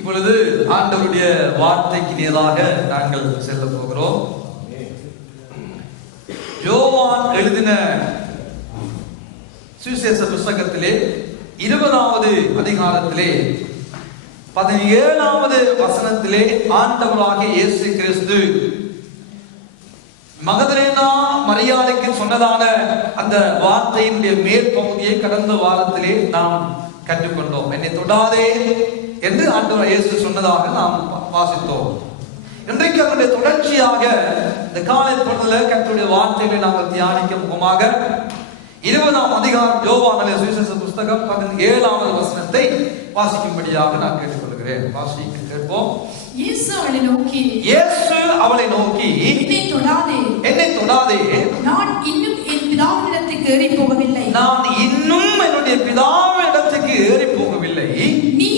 இப்பொழுது ஆண்டவருடைய வார்த்தைக்கு நேராக நாங்கள் செல்ல போகிறோம். யோவான் எழுதின சுவிசேஷ புஸ்தகத்திலே 20வது அதிகாரத்திலே 17வது வசனத்திலே ஆண்டவராகிய இயேசு கிறிஸ்து மகதலேனா மரியாதைக்கு சொன்னதான அந்த வார்த்தையினுடைய மேற்பகுதியை கடந்த வாரத்திலே நாம் கற்றுக்கொண்டோம். என்னை தொடாதே என்று ஆண்டவர் இயேசு சொன்னதாக நாம் வாசித்தோம். இன்றைக்கு அதனுடைய தொடர்ச்சியாக இந்த காலை பொழுதுல கர்த்தருடைய வார்த்தைகளை நாங்கள் தியானிக்க முகமாக 20ஆம் அதிகாரம் யோவான் சுவிசேஷ புஸ்தகம் 17வது வசனத்தை வாசிக்கும்படியாக நான் கேட்டுக்கொள்கிறேன். வாசிக்க கேட்போம். இயேசு அவளை நோக்கி என்னை தொடாதே, நான் இன்னும் என் பிதாவினிடத்துக்கு ஏறி போகவில்லை. என்னுடைய பிதாவினிடத்துக்கு ஏறி போகவில்லை. நீ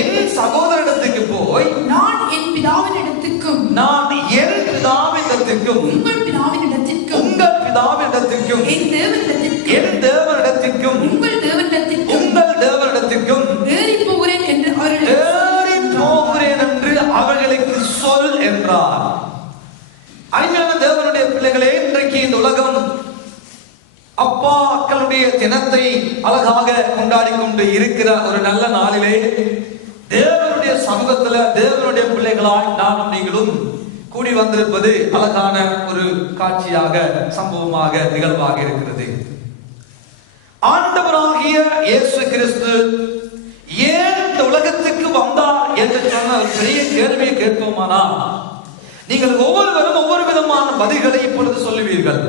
என் சகோதரனிடத்துக்கு போய் நான் என் பிதாவினிடத்துக்கும் உங்கள் பிதாவினிடத்துக்கும் என் தேவனிடத்துக்கும் உங்கள் தேவனிடத்துக்கும் ஏறி போகிறேன் என்று அவர்களுக்கு சொல் என்றார். அருமையான தேவனுடைய பிள்ளைகளே, இன்றைக்கு இந்த உலகம் அப்பாக்களுடைய தினத்தை அழகாக கொண்டாடி கொண்டு இருக்கிற ஒரு நல்ல நாளிலே தேவனுடைய சமூகத்துல தேவனுடைய பிள்ளைகளாய் நானும் நீங்களும் கூடி வந்திருப்பது அழகான ஒரு காட்சியாக, சம்பவமாக, நிகழ்வாக இருக்கிறது. ஆண்டவராகிய இயேசு கிறிஸ்து ஏன் இந்த உலகத்துக்கு வந்தார் என்று சொன்ன ஒரு பெரிய கேள்வியை கேட்போமானா நீங்கள் ஒவ்வொருவரும் ஒவ்வொரு விதமான பதில்களை இப்பொழுது சொல்லுவீர்கள்.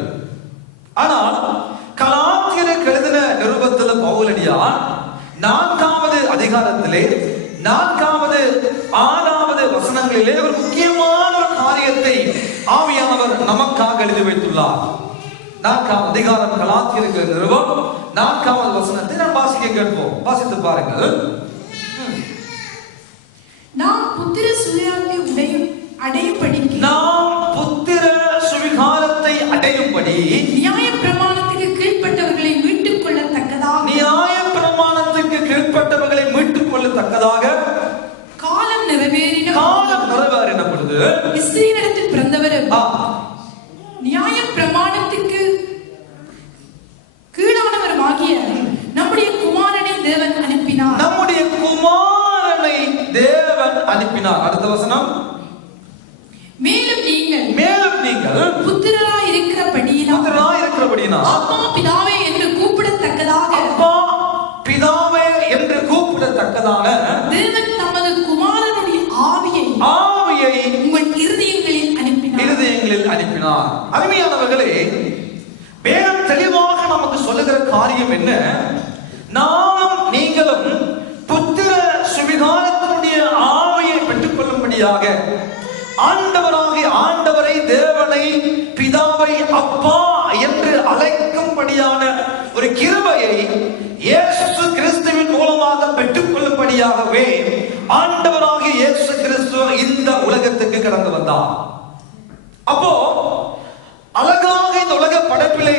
ஆனால் கலாத்தியருக்கு எழுதின நிருபத்தில் பவுலடியார் 4வது அதிகாரத்திலே 4வது 6வது வசனங்களிலே ஒரு முக்கியமான ஒரு காரியத்தை ஆவியானவர் நமக்காக எழுதி வைத்துள்ளார். 4ஆம் அதிகாரம் கலாத்தியருக்கு நிருபம் 4வது வசனத்தை நாம் வாசிக்க கேட்போம். வாசித்து பாருங்கள். நாம் புத்திர சுவிகாரத்தை அடையும்படி நியாய பிரமாணத்துக்கு கீழ்ப்பட்டவர்களை மீட்டுக் கொள்ளத்தக்கதாக காலம் நிறைவேறின பொழுது ஸ்திரீயிடத்தில் பிறந்தவர் நியாய பிரமாணத்துக்கு கீழானவருமாகிய நம்முடைய குமாரனை தேவன் அனுப்பினார். அடுத்த வசனம். மேலும் நீங்கள் புத்திரராய் இருக்கிறபடியினால் அப்பா பிதாவே என்று கூப்பிடத்தக்கதான தேவன் தமது குமாரனுடைய ஆவியை உங்கள் இருதயங்களில் அனுப்பினார். அருமையானவர்களே, வேதம் தெளிவாக நமக்கு சொல்லுகிற காரியம் என்ன? நானும் நீங்களும் புத்திர சுவிகாரத்தினுடைய ஆவியை பெற்றுக் கொள்ளும்படியாக ஆண்டவரை தேவனை பிதாவை அப்பா என்று அழைக்கும்படியான ஒரு கிருபையை இயேசு கிறிஸ்துவின் மூலமாக பெற்றுக் கொள்ளும்படியாகவே ஆண்டவராகிய இயேசு கிறிஸ்து இந்த உலகத்துக்கு கடந்து வந்தார். அப்போ அழகாக இந்த உலக படைப்பிலே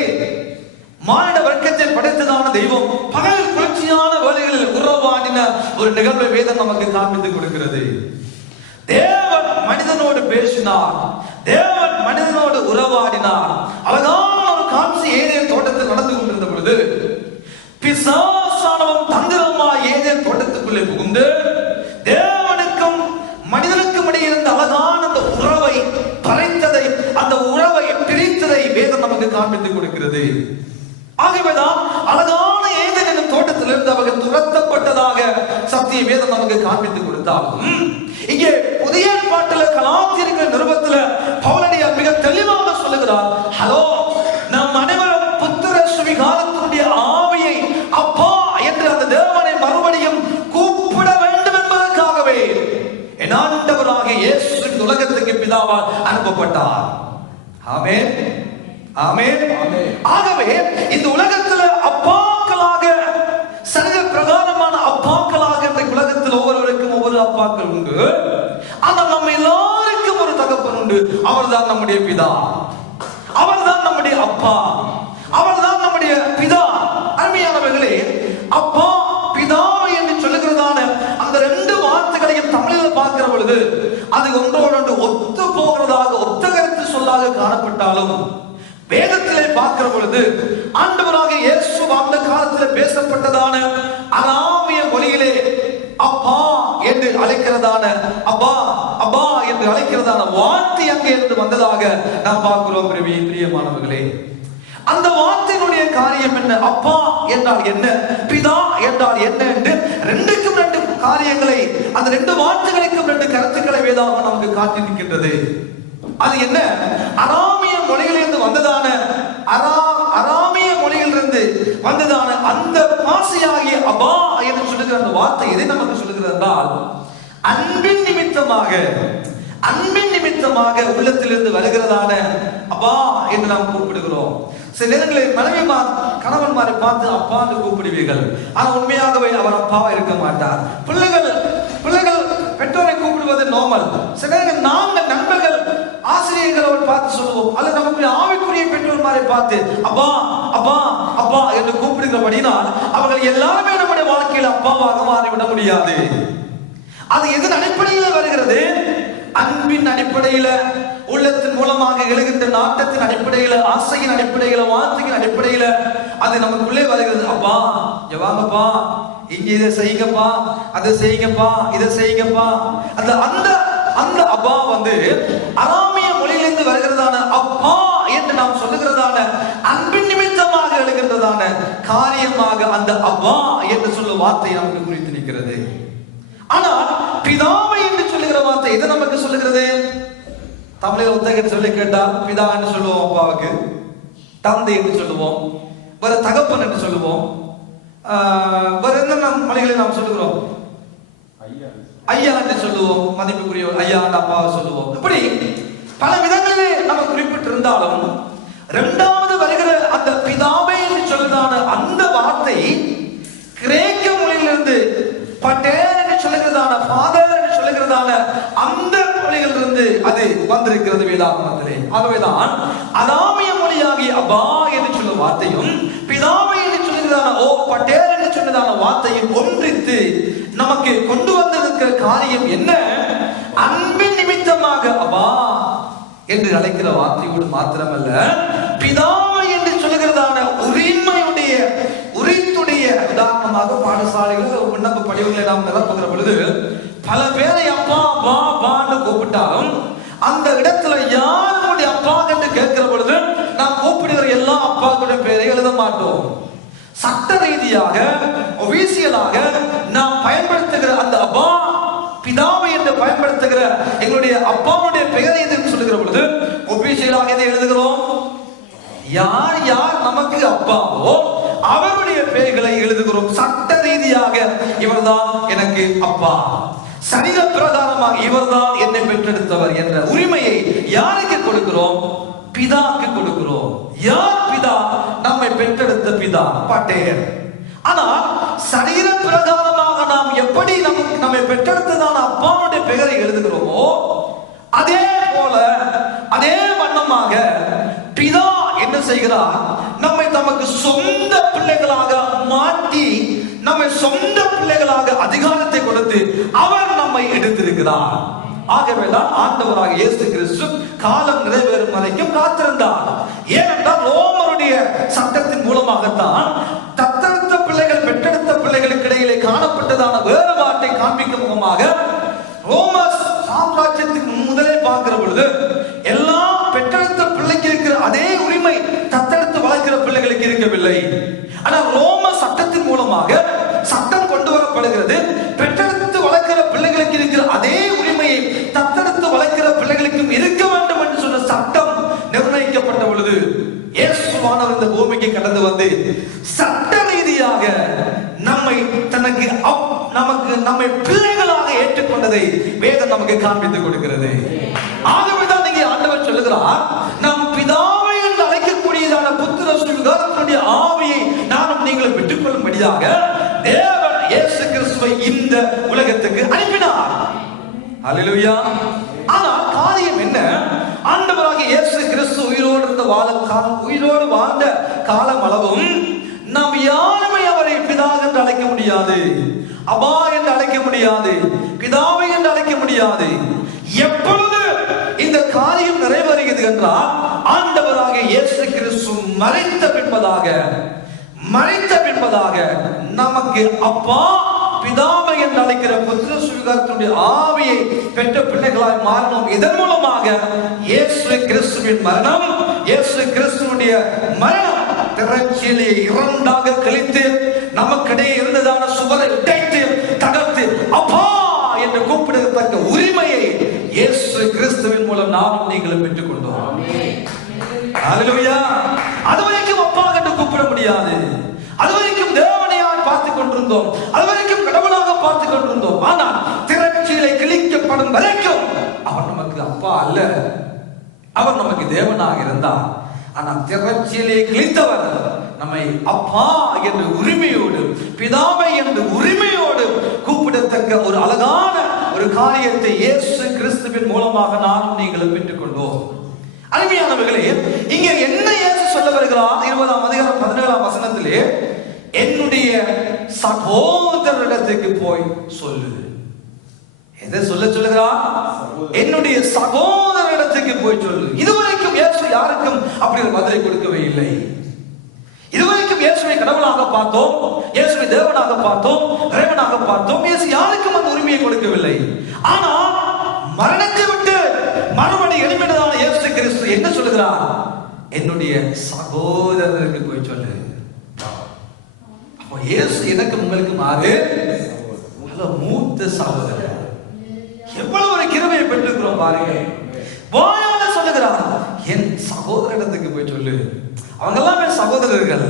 மானிட வர்க்கத்தை படைத்ததான தெய்வம் பகல் குளிர்ச்சியான வேளைகளில் உறவாடின ஒரு நிகழ்வை வேதம் நமக்கு காண்பித்துக் கொடுக்கிறது. தேவன் மனிதனோடு பேசினார், தேவன் மனிதனோடு உறவாடினார். அழகான ஒரு காட்சி ஏதேன் தோட்டத்தில் நடந்து கொண்டிருந்த பொழுது பிசாசானவன் தந்திரமாய் ஏதேன் தோட்டத்துக்குள்ளே புகுந்து தேவனுக்கும் மனிதனுக்கும் இடையே இருந்த அழகான அந்த உறவை பறைத்ததை, அந்த உறவை பிரித்ததை வேதம் நமக்கு காண்பித்துக் கொடுக்கிறது. ஆகவேதான் அழகான ஏதேன் என்னும் தோட்டத்திலிருந்து அவர்கள் துரத்தப்பட்டதாக சத்திய வேதம் நமக்கு காண்பித்துக் கொடுத்தாலும் இங்கே புதிய ஏற்பாட்டில் கலாத்தியர்கள் நிருபத்தில் பவுலடியார் மிக தெளிவாக சொல்லுகிறார். ஹலோ, நம் அனைவரும் புத்திர சுவிகாரத்தினுடைய ஆவியை அப்பா என்று அந்த தேவனை மறுபடியும் கூப்பிட வேண்டும் என்பதற்காகவே என் ஆண்டவராகிய இயேசு உலகத்துக்கு பிதாவால் அனுப்பப்பட்டார். ஆமென், ஆமென். ஆகவே இந்த உலகத்தில் அப்பாக்களாக சரீர பிரகாரமான அப்பாக்களாக இந்த உலகத்தில் ஒவ்வொருவருக்கும் ஒவ்வொரு அப்பாக்கள் உண்டு. ஆனால் நம்ம எல்லாருக்கும் ஒரு தகப்பன் உண்டு. அவர்தான் நம்முடைய பிதா, அவர்தான் நம்முடைய அப்பா, அவர்தான் நம்முடைய பிதா. அருமையானவர்களே, அப்பா பிதா என்று சொல்லுகிறதான காணப்பட்டாலும் வேதத்திலே பார்க்கிற பொழுது ஆண்டவராக இயேசு வாழ்ந்த காலத்தில் பேசப்பட்டதான அராமிய மொழியிலே அப்பா என்று அழைக்கிறதான அப்பா அப்பா என்று அழைக்கிறதான வார்த்தை அங்கே இருந்து வந்ததாக நாம் பார்க்கிறோம். பிரியமானவர்களே, அந்த வார்த்தையினுடைய காரியம் என்ன? அப்பா என்றால் என்ன, பிதா என்றால் என்ன என்று ரெண்டுக்கும் ரெண்டு காரியங்களை, அந்த ரெண்டு வார்த்தைகளுக்கும் ரெண்டு கருத்துக்களை வேதாகம் நமக்கு காட்டியிருக்கின்றது. அது என்ன? அராமிய மொழியிலிருந்து வந்ததான அராமிய மொழியிலிருந்து வந்ததான அந்த பாசையாகிய அப்பா என்று சொல்லுகிற அந்த வார்த்தை எதை நமக்கு சொல்லுகிறது என்றால், அன்பின் நிமித்தமாக உள்ளத்திலிருந்து வருகிறதான அப்பா என்று நாம் கூப்பிடுகிறோம். சில நேரங்களில் மனைவிமார் கணவன்மாரை பார்த்து அப்பா என்று கூப்பிடுவீர்கள், ஆனால் உண்மையாகவே அவர் அப்பாவா இருக்க மாட்டார். பிள்ளைகள் பெற்றோரை கூப்பிடுவது நார்மல். சில நேரங்கள் நாங்கள் நண்பர்கள் ஆசிரியர்களோடு பார்த்து சொல்லுவோம், அல்லது நமக்கு ஆவிக்குரிய பெற்றோர்மாரை பார்த்து அப்பா அப்பா அப்பா என்று கூப்பிடுகிறபடினால் அவர்கள் எல்லாருமே நம்முடைய வாழ்க்கையில் அப்பாவாக மாறிவிட முடியாது. அது எதன் அடிப்படையில் வருகிறது? அன்பின் அடிப்படையில, உள்ளத்தின் மூலமாக எழுகின்ற நாட்டத்தின் அடிப்படையில, ஆசையின் அடிப்படையில, வார்த்தையின் அடிப்படையில அது நமக்குள்ளே வருகிறது. அப்பா வாங்கப்பா, இங்க இதை செய்யுங்கப்பா, அதை செய்யுங்கப்பா, இதை செய்யுங்கப்பா. அந்த அந்த அந்த அப்பா வந்து அராமிய மொழியிலிருந்து வருகிறதான அப்பா என்று நாம் சொல்லுகிறதான அன்பின் நிமித்தமாக எழுகின்றதான காரியமாக அந்த அப்பா என்று சொல்லும் வார்த்தை நமக்கு குறித்து நிற்கிறது. ஆனால் பிதாவை என்று சொல்லுகிற வார்த்தை எது நமக்கு சொல்லுகிறது? தமிழில் ஒத்தகன் சொல்லி கேட்டால் பிதா என்று சொல்லுவோம், அப்பாவுக்கு தந்தை என்று சொல்லுவோம், வேற தகப்பன் என்று சொல்லுவோம், வேற என்ன மொழிகளை நாம் சொல்லுகிறோம்? ஐயா என்று சொல்லுவோம், மதிப்புக்குரிய ஐயா என்று அப்பாவை சொல்லுவோம். இப்படி பல விதங்களிலே நம்ம குறிப்பிட்டிருந்தாலும் இரண்டாவது வருகிற அந்த பிதாவை என்று சொல்லுதான அந்த வார்த்தை கிரேக்க மொழியிலிருந்து பட்டேர் என்று சொல்லுகிறதான ஃபாதர் என்று சொல்லுகிறதான அந்த மொழியிலிருந்து அது வந்திருக்கிறது வேதாகமத்திலே. ஆகவேதான் அராமிய மொழியாகிய அப்பா என்று சொல்லும் வார்த்தையும் பிதாவை என்று சொல்லுகிறதான ஓ பட்டேர் என்று சொன்னதான வார்த்தையும் ஒன்றித்து நமக்கு கொண்டு வந்திருக்கிற காரியம் என்ன? அன்பின் நிமித்தமாக அப்பா என்று அழைக்கிற வார்த்தையோடு மாத்திரமல்ல, பிதாவை என்று சொல்லுகிறதான உரிமையுடைய உரித்துடைய உதாரணமாக பாடசாலைகள் விண்ணப்ப படிவுகளை நாம் நிரப்புகிற பொழுது பல பேரை அப்பா பா பான்னு கூப்பிட்டாலும் அந்த இடத்துல யாருடைய அப்பா என்று கேட்கிற பொழுது நாம் கூப்பிடுகிற எல்லா அப்பாக்களுடைய பேரை எழுத மாட்டோம். சட்ட ரீதியாக ஒபிசியலாக நாம் பயன்படுத்துகிற அந்த அப்பா பிதாவை என்று பயன்படுத்துகிற எங்களுடைய அப்பாவுடைய பெயரை எதுன்னு சொல்லுகிற பொழுது ஒபிசியலாக எதை எழுதுகிறோம்? யார் யார் நமக்கு அப்பாவோ அவருடைய பெயர்களை எழுதுகிறோம். சட்ட ரீதியாக இவர்தான் எனக்கு அப்பா, சரீர பிரகாரமாக இவர்தான் என்னை பெற்றெடுத்தவர் என்ற உரிமையை யாருக்கு கொடுக்கிறோம்? பிதாக்கு கொடுக்கிறோம். யார் பிதா? நம்மை பெற்றெடுத்த பிதா, பட்டேர். ஆனால் சரீர பிரகாரமாக நாம் எப்படி நம்மை பெற்றெடுத்ததான அப்பாவுடைய பெயரை எழுதுகிறோமோ அதே போல அதே வண்ணமாக பிதா என்ன செய்கிறார்? நம்மை தமக்கு சொந்த பிள்ளைகளாக மாற்றி நம்மை சொந்த பிள்ளைகளாக அதிகாரத்தை கொடுத்து அவர் நம்மை எடுத்திருக்கிறார். ஆகவேதான் ஆண்டவராக இயேசு கிறிஸ்து காலம் நிறைவேறும் வரைக்கும் காத்திருந்தார். ஏனென்றால் ரோமருடைய சட்டத்தின் மூலமாகத்தான் தத்தெடுத்த பிள்ளைகள் பெற்றெடுத்த பிள்ளைகளுக்கு இடையிலே காணப்பட்டதான வேறுபாட்டை காண்பிக்கும் முகமாக ரோம சாம்ராஜ்யத்துக்கு முதலே பார்க்கிற பொழுது எல்லா பெற்றெடுத்த பிள்ளைக்கு இருக்கிற அதே உரிமை தத்தெடுத்து வளர்க்கிற பிள்ளைகளுக்கு இருக்கவில்லை. ஆனால் ரோம சட்டத்தின் மூலமாக சட்டம் கொண்டு வரப்படுகிறது. பெற்றெடுத்து வளர்க்கிற பிள்ளைகளுக்கு இருக்கிற அதே உரிமையை தத்தெடுத்து வளர்க்கிற பிள்ளைகளுக்கும் இருக்க வேண்டும் என்று சொன்ன சட்டம் நிர்ணயிக்கப்பட்ட பொழுது இயேசுவானவர் இந்த பூமிக்கு கடந்து வந்து சட்ட ரீதியாக நம்மை தனக்கு நம்மை பிள்ளைகளாக ஏற்றுக்கொண்டதை வேதம் நமக்கு காண்பித்து கொடுக்கிறது. ஆகவேதான் இங்கே ஆண்டவர் சொல்லுகிறார், நம் பிதாவை என்று அழைக்கக்கூடியதான புத்திர சுவிகாரத்தினுடைய ஆவியை நானும் நீங்களும் பெற்றுக்கொள்ளும்படியாக தேவன் இயேசு கிறிஸ்துவை இந்த உலகத்துக்கு அனுப்பினார். அல்லேலூயா. ஆனால் காரியம் என்ன? ஆண்டவராகிய இயேசு கிறிஸ்து உயிரோடு வாழ்ந்த காலம் அளவும் நாம் யாருமே அவரை பிதா என்று அழைக்க முடியாது, அப்பா என்று அழைக்க முடியாது, பிதாவை என்று அழைக்க முடியாது. எப்பொழுது இந்த காரியம் நிறைவேறுகிறது விளங்கியது என்றால், ஆண்டவராக இயேசு கிறிஸ்து மரித்த பின்பதாக நமக்கு அப்பா பிதாவை என்று அழைக்கிற புத்திர சுவிகாரத்தினுடைய ஆவியை பெற்ற பிள்ளைகளாய் மாறினோம். இதன் மூலமாக இயேசு கிறிஸ்துவின் மரணம், இயேசு கிறிஸ்துவினுடைய மரணம் திரைச்சீலை இரண்டாக கிழித்து நமக்கிடையே இருந்ததான சுவரை உடைத்து தகர்த்து அப்பா என்று கூப்பிடத்தக்க உரிமையை இயேசு கிறிஸ்துவின் மூலம் நாமும் நீங்களும் பெற்றுக் கொண்டோம். ஹல்லேலூயா. அதுவரைக்கும் அப்பா என்று கூப்பிட முடியாது. அதுவரைக்கும் தேவனையாய் பார்த்துக் கொண்டிருந்தோம். அதுவரைக்கும் கடவுளாக பார்த்துக் கொண்டிருந்தோம். ஆனால் திரைச்சீலை கிழிக்கப்படும் வரைக்கும் அவர் நமக்கு அப்பா அல்ல, அவர் நமக்கு தேவனாக இருந்தார். ஆனால் திரைச்சீலை கிழித்தவர் நம்மை அப்பா என்று உரிமையோடு, பிதாவை என்று உரிமையோடு கூப்பிடத்தக்க ஒரு அழகான ஒரு காரியத்தை இயேசு கிறிஸ்துவின் மூலமாக நானும் நீங்களும் பெற்றுக் கொண்டோம். அருமையானவர்களே, இங்க என்ன இயேசு சொல்ல வருகிறார்? 20ஆம் அதிகாரம் 17ஆம் வசனத்திலே, என்னுடைய சகோதரரிடத்துக்கு போய் சொல்லு. எதை சொல்லுகிறார்? என்னுடைய சகோதரரிடத்துக்கு போய் சொல்லு. இதுவரைக்கும் இயேசு யாருக்கும் அப்படி ஒரு பதிலை கொடுக்கவே இல்லை. இதுவரைக்கும் இயேசுவை கடவுளாக பார்த்தோம், இயேசுவை தேவனாக பார்த்தோம், இறைவனாக பார்த்தோம். இயேசு யாருக்கும் அந்த உரிமையை கொடுக்கவில்லை. ஆனால் மரணத்தை விட்டு மறுபடி எழுப்பினதான இயேசு கிறிஸ்து என்ன சொல்லுகிறார்? என்னுடைய சகோதரருக்கு போய் சொல்லு. அப்போ இயேசு எனக்கு உங்களுக்கு மாறு மூத்த சகோதரர். எவ்வளவு ஒரு கிருபையை பெற்றிருக்கிறோம் பாருங்க. வாயால சொல்லுகிறார், என் சகோதரத்துக்கு போய் சொல்லு. அவங்க எல்லாம் என் சகோதரர்கள்,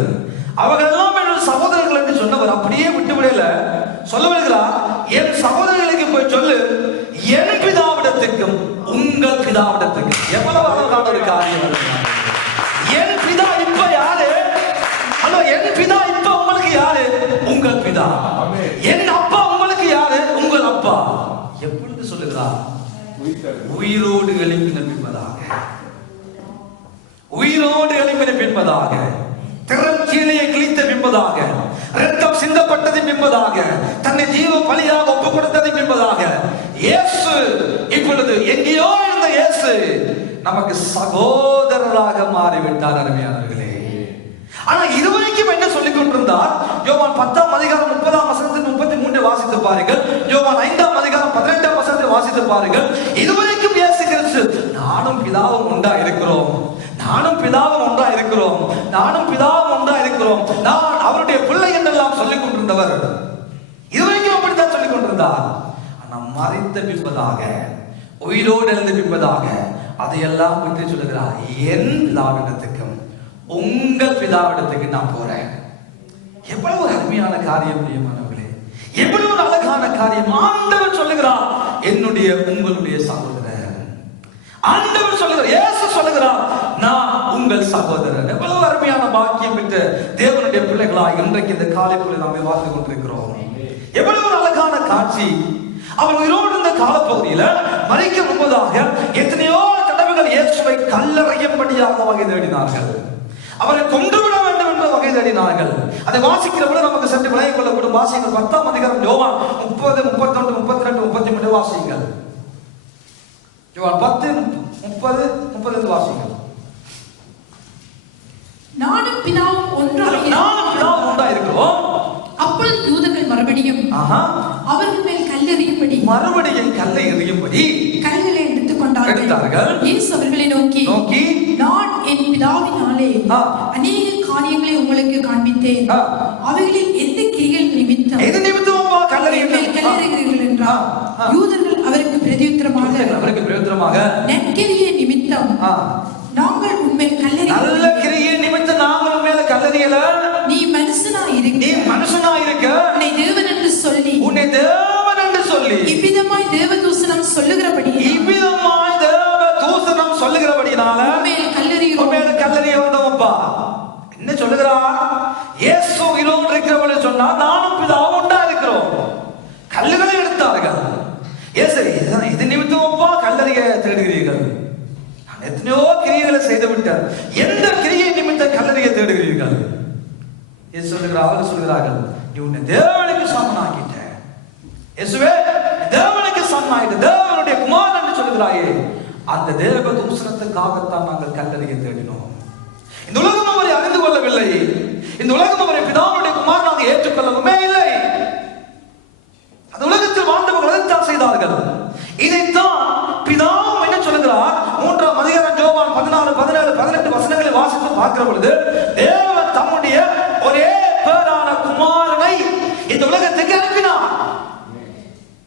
அவங்க எல்லாம் என் சகோதரர்கள் என்று சொன்னவர் அப்படியே விட்டு விடல. சொல்ல வருகிறார், என் சகோதரர்களுக்கு போய் சொல்லு, என் பிதாவிடத்துக்கும் உங்கள் பிதாவிடத்துக்கும். எவ்வளவு அழகான ஒரு காரியம். என் பிதா இப்ப யாரு? என் பிதா இப்ப உங்களுக்கு யாரு? உங்கள் பிதா. என் அப்பா உங்களுக்கு யாரு? உங்கள் அப்பா. எப்பொழுது சொல்லுகிறார்? உயிரோடு எழுப்பின பின்பதாக, உயிரோடு எழுப்பின பின்பதாக, திரைச்சீலையை கிழித்த பின்பதாக, இரத்தம் சிந்தப்பட்டது பின்பதாக, தன்னை ஜீவ பலியாக ஒப்பு கொடுத்தது பின்பதாக, இயேசு இப்பொழுது எங்கேயோ இருந்த இயேசு நமக்கு சகோதரராக மாறிவிட்டார். அருமையானவர்களே, ஆனா இதுவரைக்கும் என்ன சொல்லிக் கொண்டிருந்தார்? யோவான் 10ஆம் அதிகாரம் 30ஆம் வசனத்தில் 33 வாசித்து பாருங்கள். யோவான் 5ஆம் அதிகாரம் 18ஆம் வசனத்தை வாசித்து பாருங்கள். இதுவரைக்கும் இயேசு கிறிஸ்து நானும் பிதாவும் ஒன்றா இருக்கிறோம், நானும் பிதாவும் ஒன்றா இருக்கிறோம், நானும் பிதாவும் ஒன்றா இருக்கிறோம், நான் அவருடைய பிள்ளை என்றெல்லாம் சொல்லிக் கொண்டிருந்தவர். இதுவரைக்கும் அப்படித்தான் சொல்லிக் கொண்டிருந்தார். ஆனால் மறித்த பின்பதாக, உயிரோடு எழுந்த பின்பதாக அதையெல்லாம் பற்றி சொல்லுகிறார். என் பிதாவிடத்துக்கும் உங்கள் பிதாவிடத்துக்கு நான் போறேன். எவ்வளவு ஒரு அருமையான காரியம் பிரியமானவர்களே, எவ்வளவு ஒரு அழகான காரியம். ஆண்டவர் சொல்லுகிறார், என்னுடைய உங்களுடைய சகோதரர். ஆண்டவர் சொல்லுகிறார், இயேசு சொல்லுகிறார், நான் உங்கள் சகோதரர். எவ்வளவு அருமையான பாக்கியம் பெற்ற தேவனுடைய பிள்ளைகளாய் இன்றைக்கு இந்த காலை பொழுது நாம் வாழ்ந்து கொண்டிருக்கிறோம். எவ்வளவு ஒரு அழகான காட்சி. அவர் உயிரோடு இருந்த காலப்பகுதியில் மரிக்க முன்பதாக எத்தனையோ தடவைகள் இயேசுவை கல்லறையும்படியாக வகை தேடினார்கள், அவரை கொன்றுவிட வேண்டும் என்ற வகை தேடினார்கள். அதை வாசிக்கிற பொழுது நமக்கு சற்று விலகிக் கொள்ளப்படும். வாசிங்கள் 10ஆம் அதிகாரம் யோவான் 30, 31, 32, 33 வாசிங்கள். யோவான் 10, 30, 32 வாசிங்கள். நானும் பிதாவும் ஒன்றா இருக்கிறோம். அப்பொழுது யூதர்கள் மறுபடியும் அவர்கள் மேல் கல்லெறியும்படி கல்லை எறியும்படி கல்களை எடுத்துக் கொண்டார்கள். இயேசு அவர்களை நோக்கி நான் என் பிதாவினாலே அநேக காரியங்களை உங்களுக்கு காண்பித்தேன், அவைகளில் எந்த கிரிகள் நிமித்தம் கல்லெறிகிறீர்கள் என்றார். யூதர்கள் அவருக்கு பிரதியுத்தரமாக நற்கிரியை நிமித்தம் நாங்கள் உண்மை நல்ல கிரியை நிமித்தம் நாங்கள் உண்மையில கல்லறியல, நீ மனுஷனாயிருக்க உன்னை தேவன் என்று சொல்லி இவ்விதமாய் தேவதூஷணம் சொல்லுகிறபடினால கல்லறிய வந்தவப்பா. என்ன சொல்லுகிறார்? இயேசு உயிரோடு இருக்கிறவர்கள் சொன்னா நானும் பிதாவும் ஒன்றா இருக்கிறோம். கல்லுகளை எடுத்தார்கள். இது நிமித்தமப்பா கல்லறிய தேடுகிறீர்கள். எத்தனையோ கிரியைகளை செய்து விட்டார், எந்த கிரியை நிமித்தம் கல்லறையை தேடுகிறீர்கள்? அவர்கள் சொல்கிறார்கள், நீ உன்னை தேவனுக்கு சமனாகிட்ட, இயேசுவே தேவனுக்கு சமனாகிட்ட, தேவனுடைய குமாரன் என்று சொல்கிறாயே, அந்த தேவ தூஷணத்துக்காகத்தான் நாங்கள் கல்லறையை தேடினோம். இந்த உலகம் அவரை அறிந்து கொள்ளவில்லை. இந்த உலகம் அவரை பிதாவுடைய குமாரனாக ஏற்றுக்கொள்ளவுமே இல்லை. அந்த உலகத்தில் வாழ்ந்தவர்கள் அதைத்தான் செய்தார்கள். இதைத்தான் பிதாவும் என்ன சொல்லுகிறார்? 3ஆம் அதிகாரம் யோவான் 14, 17, 18 வசனங்களை வாசித்து பார்க்கிற பொழுது, தேவன் தம்முடைய ஒரே பேரான குமாரனை இந்த உலகத்துக்கு அனுப்பினார்.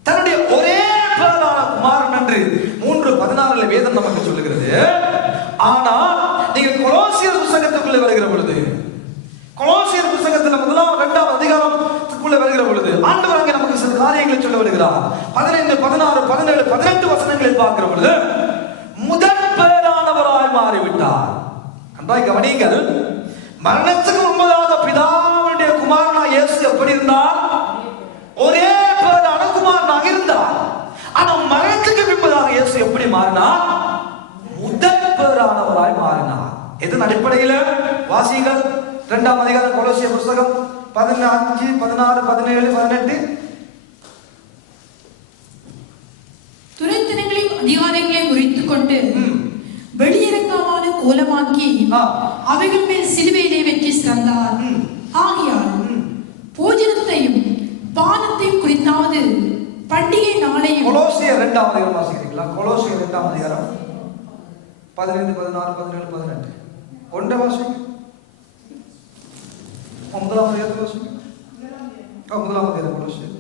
தன்னுடைய ஒரே பேரான குமாரன் என்று 3:16 வேதம் நமக்கு சொல்லுகிறது. ஆனால் நீங்கள் கொலோசியர் புத்தகத்துக்குள்ளே வருகிற பொழுது, கொலோசியர் புத்தகத்தில் 1ஆம் 2ஆம் அதிகாரத்துக்குள்ளே வருகிற பொழுது ஆண்டவர் அங்கே நமக்கு சில காரியங்களை சொல்ல வருகிறார். 15, 16, 17, 18 வசனங்களில் பார்க்கிற பொழுது முதற் பேரானவராய் மாறிவிட்டார். அன்பாய் கவனிங்கள். மரணத்துக்கு முன்பதாக பிதாவுடைய குமாரனாக இயேசு எப்படி இருந்தார்? ஒரே பேரான குமாரனாக இருந்தார். ஆனால் மரணத்துக்கு பின்பதாக இயேசு எப்படி மாறினார்? முதற் பேரானவராய் மாறினார். இதன் அடிப்படையில் வாசிகள் 2ஆம் அதிகாரம் கொலோசியர் புத்தகம் 15, 16, 17, 18. துரைத்தனங்களின் அதிகாரங்களை முறித்துக் கொண்டு வெளியிறக்கமான கோலமாக்கி அவைகள் மேல் சிலுவையிலே வெற்றி சிறந்தார். ஆகையால் போஜனத்தையும் பானத்தையும் குறித்தாவது பண்டிகை நாளையும். கொலோசியர் 2ஆம் அதிகாரம் வாசிக்கிறீங்களா? கொலோசியர் 2ஆம் அதிகாரம் 15, 16, 17, 18 ஒன்றை வாசிங்க. 9ஆம் அதிகாரத்தை வாசிங்க. 9ஆம் அதிகாரம் கொலோசியர்.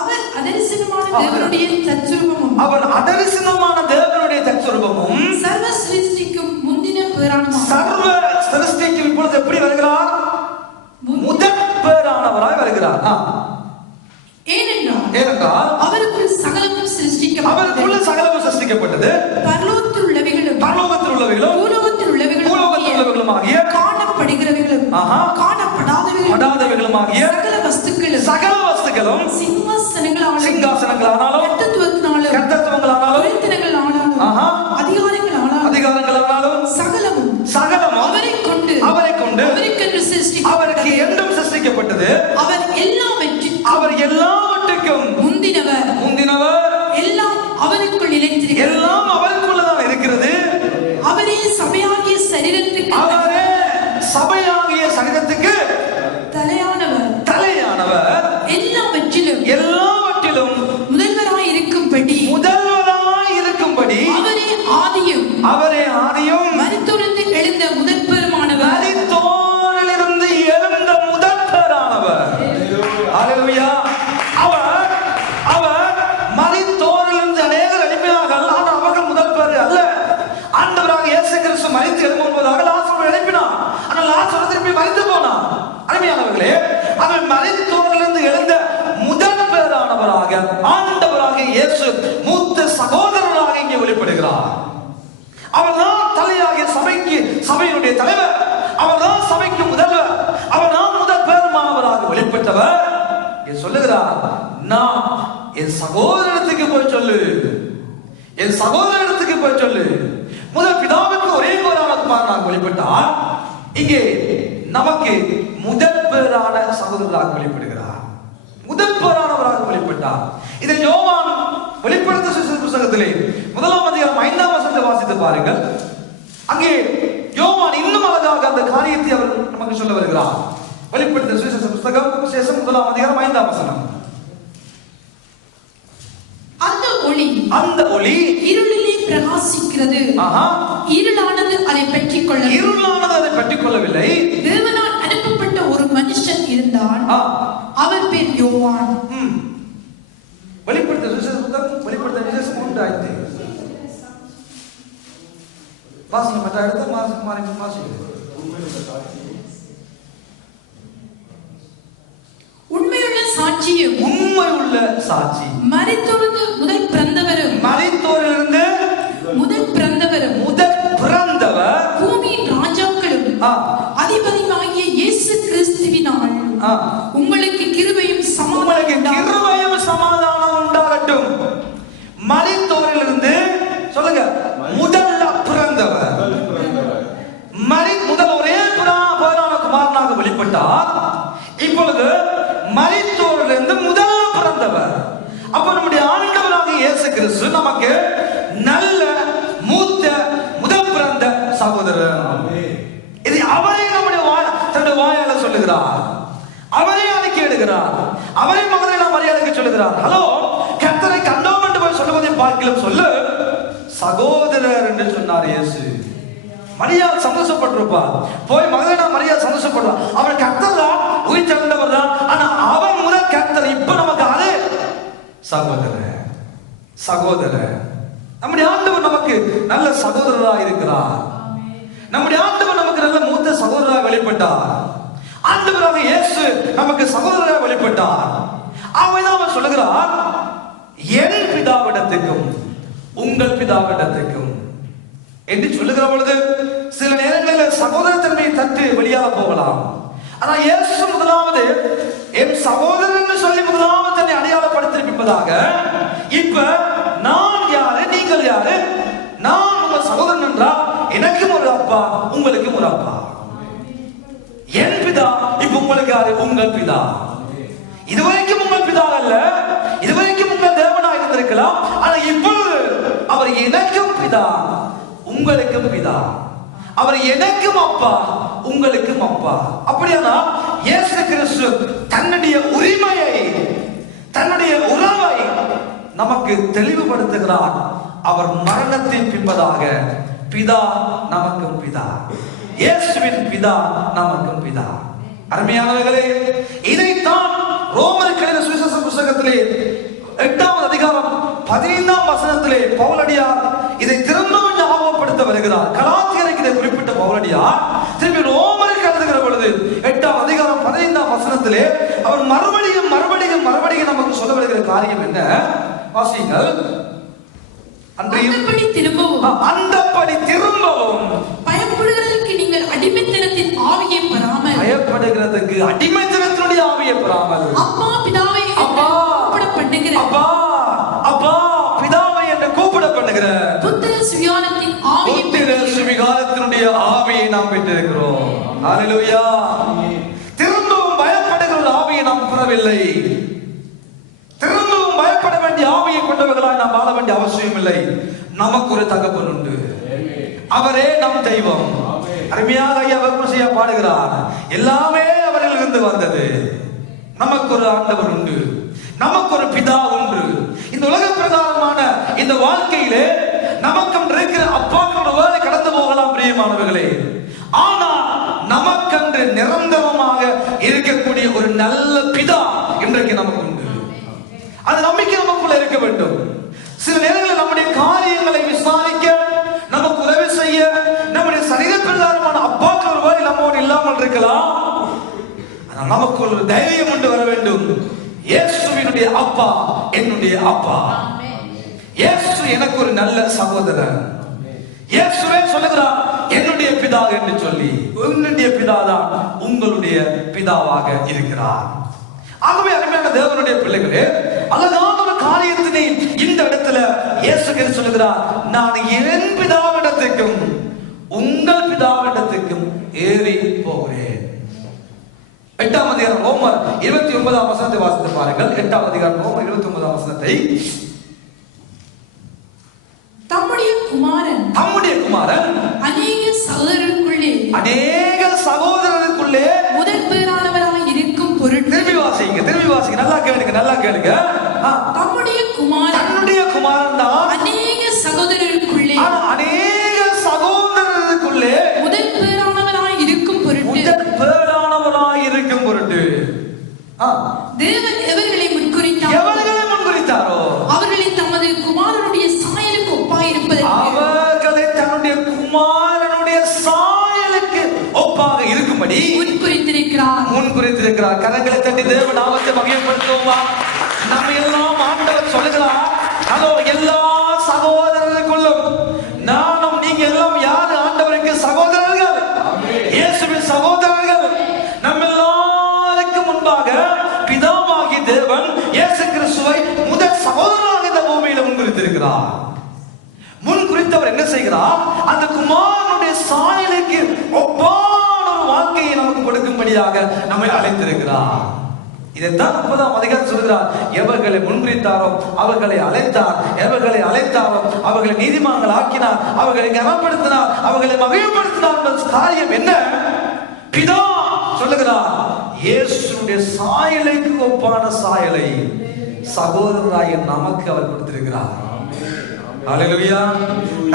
அவர் அதரிசனமான தேவனுடைய தற்சுரூபமும், அவர் அதரிசனமான தேவனுடைய தற்சுரூபமும், சர்வ சிருஷ்டிக்கும் முந்தின பேரானவராய், சர்வ சிருஷ்டிக்கும் இப்பொழுது எப்படி வருகிறார்? முதற் பேரானவராய் வருகிறார். ஏனென்றால் அவருக்குள் சகலமும் சிருஷ்டிக்கப்பட்டது. பரலோகத்தில் உள்ளவைகளும் பூலோகத்தில் ஆகிய காணப்படுகிறவைகளும் காணப்படாதவைகளுமாகிய சகல வஸ்துக்களும் சிங்காசனங்களானாலும் கர்த்தத்துவங்களானாலும் அதிகாரங்களானாலும் சகலமும் அவரை கொண்டு அவருக்கு என்றும் சிருஷ்டிக்கப்பட்டது. அவர் எல்லாவற்றுக்கும் முந்தினவர், எல்லாம் அவருக்குள் நிலைத்திருக்கிறது. எல்லாம் அவருக்குள்ளதான் இருக்கிறது. அவரே சபையாகிய சரீரத்துக்கு தலையானவர். எல்லாவற்றிலும் முதல்வராய் இருக்கும்படி அவரே ஆதியும் மரித்தோரிலிருந்து எழுந்த முதற்பேருமானவர். அல்லேலூயா. அவர் மரித்தோரிலிருந்து அநேகர் எழுப்பினார்கள். ஆனால் அவர்கள் முதல் பேர் அல்ல. ஆண்டவராக இயேசு கிறிஸ்து மரித்து எழும்புவதாக லாசரை எழுப்பினார். ஆனால் லாசர் திருப்பி மரித்து போனார். அருமையானவர்களே, அவர் மரித்தோரிலிருந்து எழுந்த முதல் பேரானவராக ஆண்டவராக இயேசு மூத்த சகோதரராக இங்கே வெளிப்படுகிறார். அவர்தான் தலையாகிய சபையினுடைய தலைவர். அவர்தான் சபைக்கு முதல்வர். அவர்தான் முதல் பேருமானவராக வெளிப்பட்டவர். சொல்லுகிறார், நான் என் சகோதரத்துக்கு போய் சொல்லு, என் சகோதரத்துக்கு போய் சொல்லு. முதல் பிதாவுக்கு ஒரே பேரான குமாரனாக வெளிப்பட்டார். இங்கே நமக்கு முதல் பேரான சகோதரராக வெளிப்படுகிறார். முதல் பேரானவராக வெளிப்பட்டார். இதை யோவான் வெளிப்படுத்த புத்தகத்திலே 1ஆம் அதிகாரம் 5ஆம் வசனத்தை வாசித்து பாருங்கள். அங்கே யோவான் இன்னும் அழகாக அந்த காரியத்தை அவர் நமக்கு சொல்ல வருகிறார். வெளிப்படுத்த சுவிசேஷ புத்தகம் 1ஆம் அதிகாரம் 5ஆம் வசனம். அந்த ஒளி இருளிலே பிரகாசிக்கிறது. இருளானது அதை பற்றிக் கொள்ளவில்லை. தேவனால் அனுப்பப்பட்ட ஒரு மனுஷன் இருந்தான். அவர் பேர் யோவான். வெளிப்படுத்த சுவிசேஷ புத்தகம் வெளிப்படுத்த விசேஷம் 3:5 வாசிங்க. மற்ற அடுத்த மாசம் வாசிங்க. உண்மையுள்ள சாட்சி மரித்தோரிலிருந்து முதல் பிறந்தவர் பூமியின் ராஜாக்களும் அதிபதியாகிய இயேசு கிறிஸ்துவினால் உங்களுக்கு கிருபையும் சமாதானம் உண்டாகட்டும். மரித்தோரிலிருந்து சொல்லுங்க, முதல்ல பிறந்தவர். முதல் ஒரே பேரான குமாரனாக வெளிப்பட்டார். இப்பொழுது மரித்தோரிலிருந்து முதல் பிறந்தவர். கிறிஸ்து நமக்கு நல்ல மூத்த முதல் பிறந்த சகோதரர். இது அவரே தன்னுடைய வாயால சொல்லுகிறார், அவரே அறிக்கை எடுக்கிறார், அவரே மகனை நாம் மரியாதைக்கு சொல்லுகிறார். ஹலோ, கர்த்தரை கண்டோம் என்று போய் சொல்லுவதை பார்க்கலாம், சொல்லு சகோதரர் என்று சொன்னார் இயேசு. மரியாதை சந்தோஷப்பட்டிருப்பா, போய் மகனை நாம் மரியாதை சந்தோஷப்படுறான். அவன் கர்த்தர் தான், உயிர் சேர்ந்தவர் தான். ஆனா அவன் முதல் கர்த்தர். இப்ப நமக்கு அதே சகோதரர். சகோதரர், நம்முடைய ஆண்டவர் நமக்கு நல்ல சகோதரராக இருக்கிறார். நம்முடைய ஆண்டவர் நமக்கு நல்ல மூத்த சகோதரராக வெளிப்பட்டார். ஆண்டவராக இயேசு நமக்கு சகோதரராக வெளிப்பட்டார். அவன் சொல்லுகிறார், என் பிதாவிடத்துக்கும் உங்கள் பிதாவிடத்துக்கும் என்று சொல்லுகிற பொழுது சில நேரங்களில் சகோதரத்தன்மையை தட்டு வெளியாக போகலாம். ஆனா இயேசு முதலாவது என் சகோதரன் என்று சொல்லி முதலாவது தன்னை அடையாளப்படுத்திருப்பதாக, இப்ப நான் யாரு, நீங்கள் யாரு? நான் உங்க சகோதரன் என்றால் எனக்கும் ஒரு அப்பா, உங்களுக்கும் ஒரு அப்பா. என் பிதா, இப்ப உங்களுக்கு யாரு? உங்கள் பிதா. இதுவரைக்கும் உங்கள் பிதா அல்ல, இதுவரைக்கும் உங்கள் தேவனா இருந்திருக்கலாம். ஆனா இப்பொழுது அவர் எனக்கும் பிதா, உங்களுக்கும் பிதா. அவர் எனக்கும் அப்பா, உங்களுக்கும் அப்பா. அப்படியானா இயேசு கிறிஸ்து தன்னுடைய உரிமையை, தன்னுடைய உறவை நமக்கு தெளிவுபடுத்துகிறார். அவர் மரணத்தின் பின்பதாக பிதா நமக்கும் பிதா, இயேசுவின் பிதா நமக்கும் பிதா. அருமையானவர்களே, இதைத்தான் ரோமருக்கு எழுதின சுவிசேஷ புத்தகத்திலே 8ஆம் அதிகாரம் 15ஆம் வசனத்திலே பவுலடியார் இதை திரும்பவும் ஞாபகப்படுத்த வருகிறார். கலாத்தியருக்கு இதை குறிப்பிட்ட பவுலடியார் திரும்பி ரோமருக்கு எழுதுகிற பொழுது 8ஆம் அதிகாரம் 15ஆம் வசனத்திலே அவர் மறுபடியும் மறுபடியும் மறுபடியும் நமக்கு சொல்ல வருகிற காரியம் என்ன? வாசியுங்கள். அந்தப்படி திரும்பவும் பயப்படுகிறதற்கு நீங்கள் அடிமைத்தனத்தின் ஆவியை பெறாமல், பயப்படுகிறதுக்கு அடிமைத்தனத்தினுடைய ஆவியை பெறாமல், அப்பா பிதாவை கூப்பிட பண்ணுகிற, அப்பா அப்பா பிதாவை என்று கூப்பிட பண்ணுகிற புத்திர சுவிகாரத்தின் ஆவியை, புத்திர சுவிகாரத்தினுடைய ஆவியை நாம் பெற்றிருக்கிறோம். ஹல்லேலூயா. திரும்பவும் பயப்படுகிற ஒரு ஆவியை நாம் பெறவில்லை. திரும்பவும் பயப்பட வேண்டிய ஆவியை கொண்டவர்களாய் நாம் வாழ வேண்டிய அவசியம் இல்லை. நமக்கு ஒரு தகப்பன் உண்டு, அவரே நம் தெய்வம். அருமையாக ஐயா வகுப்பையா பாடுகிறார், எல்லாமே அவரில் இருந்து வந்தது. நமக்கு ஒரு ஆண்டவர் உண்டு, நமக்கு ஒரு பிதா உண்டு. இந்த உலக பிரகாரமான இந்த வாழ்க்கையிலே நமக்கு இருக்கிற அப்பாக்களோட வேலை கடந்து போகலாம் பிரியமானவர்களே. ஆனால் நமக்கென்று நிரந்தரமாக இருக்கக்கூடிய ஒரு நல்ல பிதா இன்றைக்கு நமக்கு உண்டு. அது நம்பிக்கை நமக்குள்ள இருக்க வேண்டும். சில நேரங்களில் நம்முடைய காரியங்களை விசாரிக்க, நமக்கு உதவி செய்ய நம்முடைய சரீர பிரகாரமான அப்பாக்கள் ஒரு வேலை நம்மோடு இல்லாமல் இருக்கலாம். ஆனால் நமக்கு ஒரு தைரியம் கொண்டு வர வேண்டும். இயேசுவினுடைய அப்பா என்னுடைய அப்பா, இயேசு எனக்கு ஒரு நல்ல சகோதரர். இயேசுவே சொல்லுகிறார் என்னுடைய பிதா என்று சொல்லி. உன்னுடைய பிதாதான் உங்களுடைய பிதாவாக இருக்கிறார். ஆகவே அருமையான தேவனுடைய பிள்ளைகளே, அழகான ஒரு காரியத்தினை இந்த இடத்துல இயேசு கிறிஸ்து சொல்லுகிறார், நான் என் பிதாவிடத்துக்கும் உங்கள் பிதாவிடத்துக்கும் ஏறி போகிறேன். 8ஆம் அதிகாரம் ரோமர் 29ஆம் வசனத்தை வாசித்து பாருங்கள். 8ஆம் அதிகாரம் ரோமர் 29ஆம் வசனத்தை. தம்முடைய குமாரன் அநேக சகோதரருக்குள்ளே முதற் பேரானவராய் இருக்கும் பொருட்டு. திரும்பி வாசிங்க, நல்லா கேளுங்க. தம்முடைய குமாரன் தான் அநேக சகோதரருக்குள்ளே முதற் பேரானவராய் இருக்கும் பொருட்டு தேவன் எவர்களை முன்குறித்தாரோ அவர்களை தமது குமாரனுடைய சாயலுக்கு ஒப்பாக இருக்கும்படி முன்குறித்திருக்கிறார். கரங்களை தட்டி தேவ நாமத்தை மகிமைப்படுத்துவோமா? நம்ம எல்லாம் ஆண்டவர் சொல்லுகிறார், அதோ எல்லா சகோதரருக்குள்ளும் நானும் நீங்க எல்லாம் யாரு ஆண்டவருக்கு சகோதரர்கள், இயேசுவின் சகோதரர்கள். நம்ம எல்லாருக்கும் முன்பாக பிதாவாகி தேவன் இயேசு கிறிஸ்துவை முதல் சகோதரராக இந்த பூமியில முன்குறித்திருக்கிறார். முன்குறித்தவர் என்ன செய்கிறார்? அந்த குமாரனுடைய சாயலுக்கு ஒப்பான ஒரு வாழ்க்கையை நமக்கு கொடுக்கும்படியாக நம்மை அழைத்திருக்கிறார். இதைத்தான் 30ஆம் அதிகாரம் சொல்கிறார். எவர்களை முன்குறித்தாரோ அவர்களை அழைத்தார், எவர்களை அழைத்தாரோ அவர்களை நீதிமான்கள் ஆக்கினார், அவர்களை கனப்படுத்தினார், அவர்களை மகிழ்ப்படுத்தினார் என்ற காரியம் என்ன? பிதா சொல்லுகிறார், இயேசுடைய சாயலுக்கு ஒப்பான சாயலை சகோதரராகிய நமக்கு அவர் கொடுத்திருக்கிறார். ஹல்லேலூயா.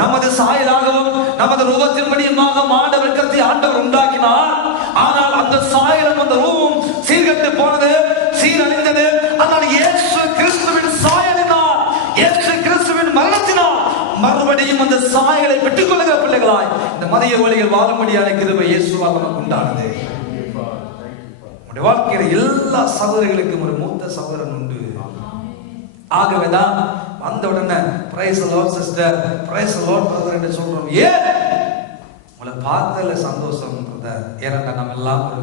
நமது சாயலாகவும் நமது ரூபத்தின்படியுமாக ஆண்டவர் கர்த்தரை ஆண்டவர் உண்டாக்கினார். ஆனால் அந்த சாயலும் அந்த ரூபம் சீர்கெட்டு போனது, சீரழிந்தது. ஆனால் இயேசு கிறிஸ்துவின் சாயலினால், இயேசு கிறிஸ்துவின் மரணத்தினால் மறுபடியும் அந்த சாயலை பெற்றுக் கொள்ளுகிற பிள்ளைகளாய் இந்த மதிய ஒளியில் வாழும்படியான கிருபை இயேசுவால் நமக்கு உண்டானது. நம்முடைய வாழ்க்கையில எல்லா சகோதரிகளுக்கும் ஒரு மூத்த சகோதரன் உண்டு. ஆகவேதான் வந்த உடனே praise the Lord sister, praise the Lord brother என்று சொல்றோம். ஏன்? உங்களை பார்த்ததுல சந்தோஷம் பிரதர். ஏன்னா நம்ம எல்லாம் ஒரு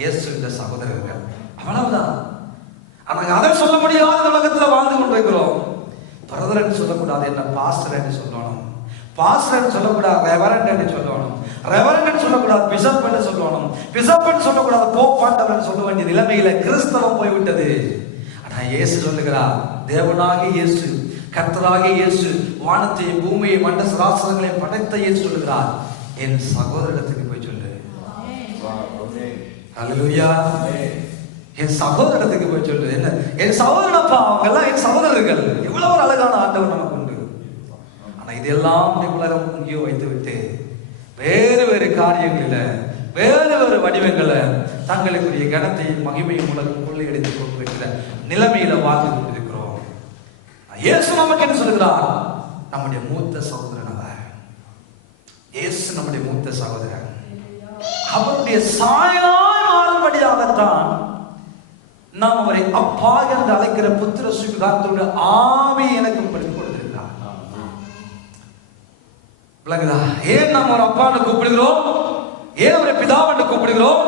இயேசுவின் சகோதரர்கள், அவ்வளவுதான். ஆனா அதை சொல்ல முடியாத உலகத்துல வாழ்ந்து கொண்டிருக்கிறோம். பிரதர் என்று சொல்லக்கூடாது, என்ன பாஸ்டர் என்று சொல்லணும். பாஸ்டர் என்று சொல்லக்கூடாது, ரெவரண்ட் என்று சொல்லணும். ரெவரண்ட் என்று சொல்லக்கூடாது, பிஷப் என்று சொல்லணும். பிஷப் என்று சொல்லக்கூடாது, போப் என்று சொல்ல வேண்டிய நிலைமையில கிறிஸ்தவம் போய்விட்டது. இயேசு சொல்லுகிறார், தேவனாகிய இயேசு, கர்த்தராகிய இயேசு, வானத்தையும் பூமியை மண்ட சராசரங்களையும் படைத்த இயேசு சொல்லுகிறார், என் சகோதரத்துக்கு போய் சொல்லு. ஹல்லேலூயா. என் சகோதரத்துக்கு போய் சொல்லு. என்ன என் சகோதரனப்பா, அவங்க எல்லாம் என் சகோதரர்கள். எவ்வளவு ஒரு அழகான ஆண்டவர் நமக்கு உண்டு. ஆனா இதெல்லாம் உலகம் எங்கேயோ வைத்து விட்டு வேறு வேறு காரியங்களில வேறு வேறு வடிவங்களை தங்களுக்குரிய கனத்தையும் மகிமையும் உலகம் கொள்ளை எடுத்துக் கொண்டிருக்கிற நிலைமையில வாழ்ந்து கொண்டிருக்கிறோம். இயேசு நமக்கு என்ன சொல்லுகிறார்? நம்முடைய மூத்த சகோதரன் அவர். இயேசு நம்முடைய மூத்த சகோதரன். அவருடைய சாயலாய் மாறும்படியாகத்தான் நாம் அவரை அப்பா என்று அழைக்கிற புத்திர சுவிகாரத்துடைய ஆவி எனக்கு கொடுத்திருக்கிறார். விளங்குதா? ஏன் நாம் ஒரு அப்பான்னு கூப்பிடுகிறோம்? ஏன் அவரை பிதாவென்று கூப்பிடுகிறோம்?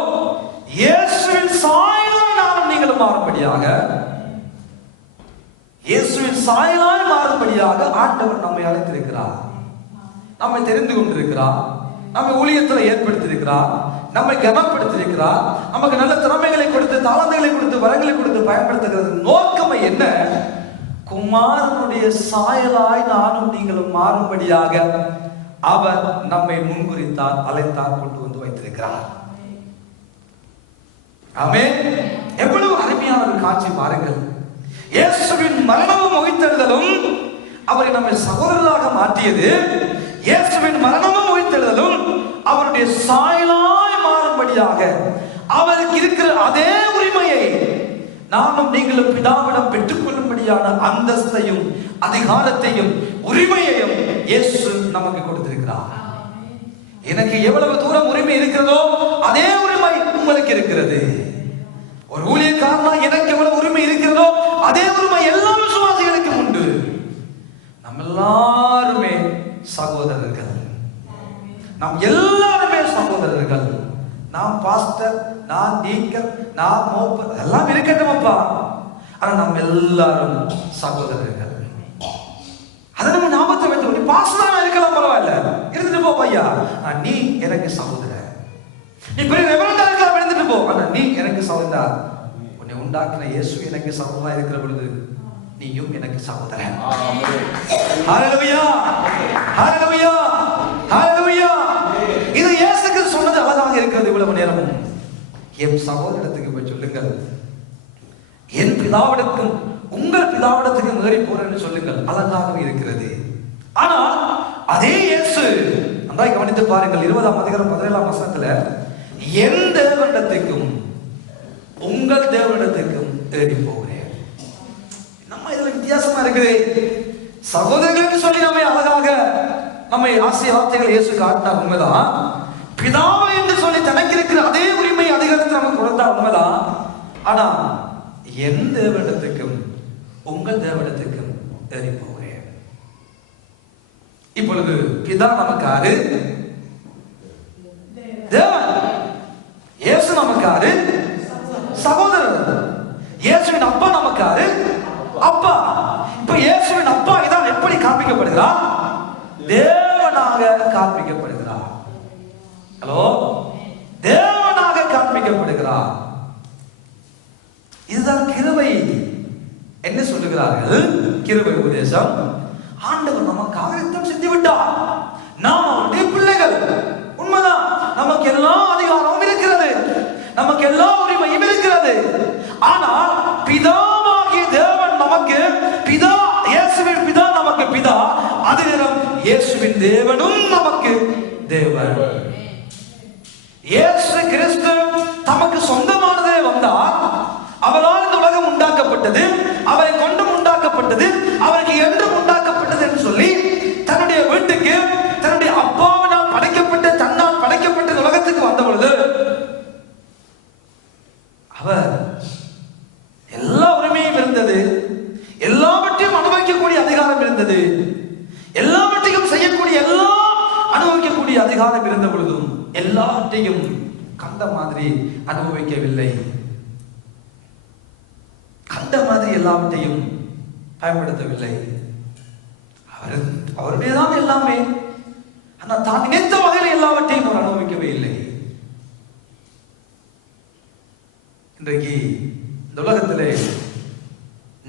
இயேசுவின் சாயலாய் நானும் நீங்களும் மாறும்படியாக, இயேசுவின் சாயலாய் மாறும்படியாக ஆண்டவர் நம்மை அழைத்திருக்கிறார், நம்மை தெரிந்து கொண்டிருக்கிறார், நம்மை ஊழியத்தில் ஏற்படுத்தியிருக்கிறார், நம்மை கனப்படுத்தியிருக்கிறார், நமக்கு நல்ல திறமைகளை கொடுத்து, தாளந்துகளை கொடுத்து, வரங்களை கொடுத்து பயன்படுத்துகிறது. நோக்கம் என்ன? குமாரனுடைய சாயலாய் நானும் நீங்களும் மாறும்படியாக அவர் நம்மை முன்குறித்தார், அழைத்தார், கொண்டு வந்து வைத்திருக்கிறார். ஆமென். எவ்வளவு அருமையான ஒரு காட்சி பாருங்கள். இயேசுவின் மரணமும் உயிர்த்தெழுதலும் அவரை நம்மை சகோதரராக மாற்றியது. இயேசுவின் மரணமும் உயிர்த்தெழுதலும் அவருடைய சாயலாய் மாறும்படியாக அவருக்கு இருக்கிற அதே உரிமையை நானும் நீங்களும் பிதாவிடம் பெற்றுக்கொள்ளும்படியான அந்தஸ்தையும் அதிகாரத்தையும் உரிமையையும் இயேசு நமக்கு கொடுத்திருக்கிறார். எனக்கு எவ்வளவு தூரம் உரிமை இருக்கிறதோ அதே உரிமை உங்களுக்கு இருக்கிறது. ஒரு ஊழியக்காரனா எனக்கு எவ்வளவு உரிமை இருக்கிறதோ அதே உரிமை எல்லா விசுவாசிகளுக்கும் உண்டு. நம்ம எல்லாருமே சகோதரர்கள். நாம் எல்லாருமே சகோதரர்கள். நாம் பாஸ்டர், நான் டீக்கர், நான் மோப்பர் எல்லாம் இருக்கட்டும் அப்பா, ஆனா நம்ம எல்லாரும் சகோதரர்கள். அதை நம்ம ஞாபகத்தை வைத்து, பாஸ்டரா இருக்கலாம் பரவாயில்ல, இருந்துட்டு போ பையா, நீ எனக்கு சகோதரர். நீ பெரிய ரெவரண்டா இருக்கலாம், இருந்துட்டு போ, ஆனா நீ எனக்கு சகோதரர். உன்னை உண்டாக்கின இயேசு எனக்கு சகோதரா இருக்கிற பொழுது நீயும் எனக்கு சகோதரன். ஹல்லேலூயா, ஹல்லேலூயா, ஹல்லேலூயா. இது இயேசுக்கு சொன்னது அழகாக இருக்கிறது. இவ்வளவு நேரமும் என் சகோதரத்துக்கு போய் சொல்லுங்கள், என் பிதாவிடத்துக்கும் உங்கள் பிதாவிடத்துக்கும் ஏறி போறேன்னு சொல்லுங்கள். அழகாக இருக்கிறது. ஆனால் அதே இயேசு நன்றாய் கவனித்து பாருங்கள். 20ஆம் அதிகாரம் 17ஆம் வசனத்துல என் தேவனிடத்துக்கும் உங்கள் தேவனிடத்துக்கும் ஏறி போகிறேன். நம்ம இதுல வித்தியாசமா இருக்குது. சகோதரர்கள் சொல்லி நம்மை அழகாக நம்மை ஆசிய வார்த்தைகள் இயேசு காட்டினார், உண்மைதான். பிதாவை என்று சொல்லி தனக்கு இருக்கிற அதே உரிமை அதிகாரத்தை நமக்கு கொடுத்தார், உண்மைதான். ஆனா என் தேவனிடத்துக்கும் உங்கள் தேவனிடத்துக்கும் ஏறி போகிறேன். இப்பொழுது பிதா நமக்காரு, தேவன். இயேசு நமக்காரு, சகோதரர். இயேசுவின் அப்பா நமக்காரு, அப்பா. இப்ப இயேசுவின் அப்பா இதான் எப்படி காண்பிக்கப்படுகிறார்? தேவனாக காண்பிக்கப்படுகிறார். ஹலோ, தேவனாக காண்பிக்கப்படுகிறார். இதுதான் விசேஷம், ஆண்டவர் நமக்காக யுத்தம் செஞ்சு விட்டார். நாம் அவருடைய பிள்ளைகள். உண்மைதான், நமக்கு எல்லா அதிகாரமும் இருக்கிறது, நமக்கு எல்லா உரிமையும் இருக்கிறது. ஆனால் பிதாவாகிய தேவன் நமக்கு பிதா, இயேசுவின் பிதா நமக்கு பிதா, அதே நேரம் இயேசுவின் தேவனும் நமக்கு தேவன். இயேசு கிறிஸ்து தமக்கு சொந்தமானதே வந்தார். அவரால் இந்த உலகம் உண்டாக்கப்பட்டது, அவரை கொண்டும் உண்டாக்கப்பட்டது, அவருக்கு என்றும் உண்டாக்கப்பட்டது என்று சொல்லி தன்னுடைய வீட்டுக்கு தன்னுடைய அப்பாவினால் படைக்கப்பட்ட, தன்னால் படைக்கப்பட்ட உலகத்துக்கு வந்த பொழுது அவர் எல்லா உரிமையும் இருந்தது, எல்லாவற்றையும் அனுபவிக்கக்கூடிய அதிகாரம் இருந்தது, எல்லாவற்றையும் செய்யக்கூடிய, எல்லாம் அனுபவிக்கக்கூடிய அதிகாரம் இருந்த பொழுதும் எல்லாவற்றையும் கண்ட மாதிரி அனுபவிக்கவில்லை. கண்ட மாதிரி எல்லாவற்றையும் பயன்படுத்தவில்லை. அவருடையதான் எல்லாமே. ஆனால் தான் நினைத்த வகையில் எல்லாவற்றையும் அவர் அனுபவிக்கவே இல்லை. இன்றைக்கு இந்த உலகத்திலே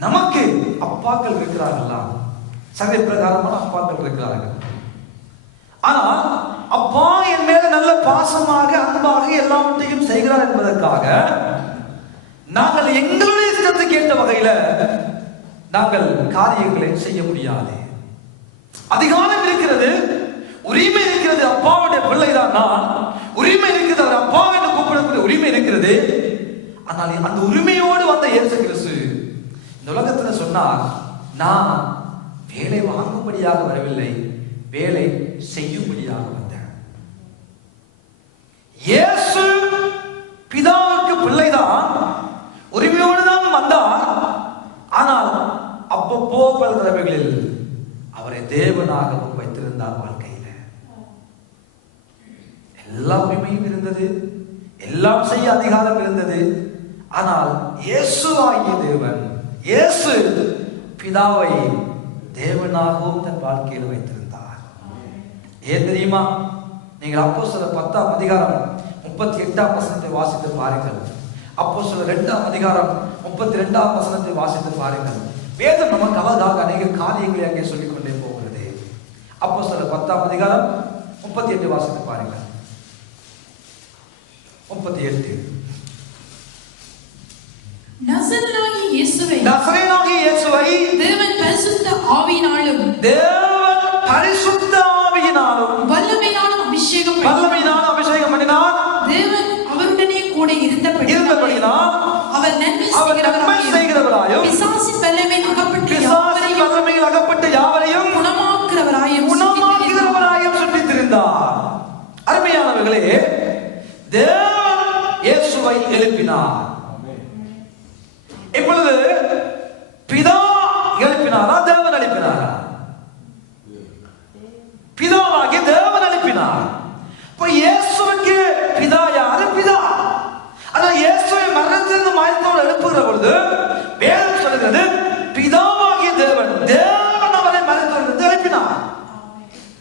நமக்கு அப்பாக்கள் இருக்கிறார்களா? சகை பிரகாரமான அப்பாக்கள் இருக்கிறார்கள். ஆனால் அப்பா என் மேல நல்ல பாசமாக அன்பாக எல்லாவற்றையும் செய்கிறார் என்பதற்காக நாங்கள் எங்களுடைய இஷ்டத்துக்கு ஏற்ற வகையில நாங்கள் காரியங்களை செய்ய முடியாது. அதிகாரம் இருக்கிறது, உரிமை இருக்கிறது. அப்பாவுடைய பிள்ளைதான் நான், உரிமை இருக்கிறது. அவர் அப்பா என்று கூப்பிடக்கூடிய உரிமை இருக்கிறது. ஆனால் அந்த உரிமையோடு வந்த இயேசு கிறிஸ்து இந்த உலகத்துல சொன்னார், நான் வேலை வாங்கும்படியாக வரவில்லை, வேலை செய்யும்படியாக வந்தேன். இயேசு பிதாவுக்கு பிள்ளைதான், உரிமையோடு தான் வந்தார். ஆனால் அப்பப்போ பல தடவைகளில் அவரை தேவனாகவும் வைத்திருந்தார். வாழ்க்கையில எல்லா உரிமையும் இருந்தது, எல்லாம் செய்ய அதிகாரம் இருந்தது. ஆனால் இயேசு ஆகிய தேவன், இயேசு பிதாவை தேவனாகவும் தன் வாழ்க்கையில் வைத்திருந்தார். ஏன் தெரியுமா? நீங்கள் அப்போஸ்தலர் 10ஆம் அதிகாரம் 38ஆம் வசனத்தை வாசித்து பாருங்கள். அப்போஸ்தலர் 2ஆம் அதிகாரம் 32ஆம் வசனத்தை வாசித்து பாருங்கள். வேதம் நமக்கு அழகாக அநேக காரியங்களை அங்கே சொல்லிக் கொண்டே போகிறது. அப்போஸ்தலர் 10ஆம் அதிகாரம் 38 வாசித்து பாருங்கள். 38. நசரேயனாகிய இயேசுவை தேவன் பரிசுத்த ஆவியினாலும் வல்லமையினாலும் அபிஷேகம் பண்ணினார். தேவன் அவருடனே கூட இருந்தபடியினால் அவர் நன்மை செய்கிறவராயும் பிசாசின் வல்லமையில் அகப்பட்ட யாவரையும் குணமாக்குகிறவராயும் சுற்றித் திரிந்தார். அருமையானவர்களே, தேவன் இயேசுவை எழுப்பினார். இப்பொழுது பிதா எழுப்பினாரா, தேவன் எழுப்பினாரா? பிதாவாகிய தேவன் எழுப்பினார். இப்ப இயேசுவுக்கு பிதா யாரு? பிதா. ஆனா இயேசுவை மரணத்திலிருந்து மாய்த்தோடு எழுப்புகிற பொழுது வேதம் சொல்கிறது, பிதாவாகிய தேவன், தேவன் அவரை மரணத்திலிருந்து எழுப்பினார்.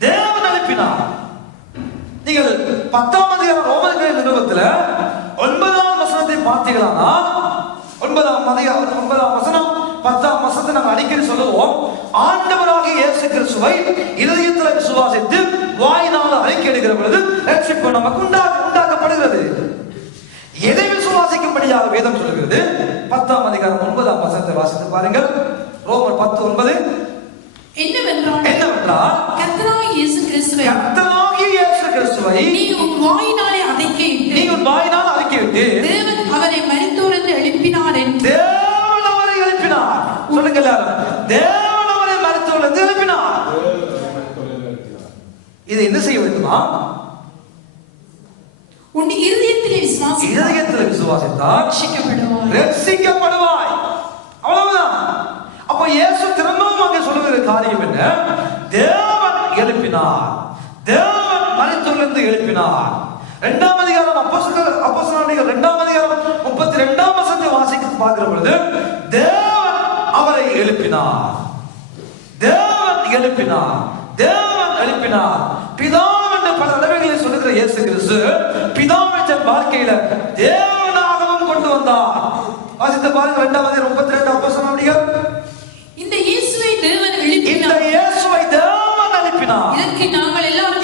தேவன் எழுப்பினார். நீங்கள் 10ஆம் அதிகாரம் ரோமர்கள் நிறுவனத்துல 9ஆம் வசனத்தை பார்த்தீர்களா? 9ஆம் வசனம் 10ஆம் வசனத்தை நாங்கள் அடிக்கடி சொல்லுவோம். ஆண்டவராகிய இயேசு கிறிஸ்துவை இதயத்தில் விசுவாசித்து வாயினால் அறிக்கையிடுகிற பொழுது ரட்சிப்பு நமக்கு உண்டாக்கப்படுகிறது. எதை விசுவாசிக்கும்படியாக வேதம் சொல்கிறது? 10ஆம் அதிகாரம் 9ஆம் வசனத்தை வாசித்து பாருங்கள். ரோமர் 10:9 என்னவென்றால், கர்த்தராகிய இயேசு கிறிஸ்துவை நீ உன் வாயினாலே அறிக்கையிட்டு தேவன் அவரை மரித்தோரிலிருந்து எழுப்பினார் என்று. தேவன் அவரை எழுப்பினார். சொல்லுங்க எல்லாரும், தேவன் அவரை மரித்தோரிலிருந்து எழுப்பினார். இது என்ன செய்ய வேண்டுமா? உன் இதயத்திலே விசுவாசித்தால் ரட்சிக்கப்படுவாய். அவ்வளவுதான். அப்ப இயேசு திரும்பவும் அங்கே சொல்லுகிற காரியம் என்ன? தேவன் எழுப்பினார், தேவன் மரித்தோரிலிருந்து எழுப்பினார். 2ஆம் அதிகாரம் அப்போஸ்தலர் 2ஆம் அதிகாரம் 32ஆம் வசனத்தை வாசித்து பார்க்கிற பொழுது தேவன் அவரை எழுப்பினார், தேவன் எழுப்பினார், தேவன் எழுப்பினார். பிதா என்று பல தடவைகளில் சொல்லுகிற இயேசு கிறிஸ்து பிதாவை தன் வாழ்க்கையில தேவனாகவும் கொண்டு வந்தார். வாசித்து பாருங்க 2ஆம் அதிகாரம் 32 அப்போஸ்தலர். இந்த இயேசுவை தேவன் எழுப்பி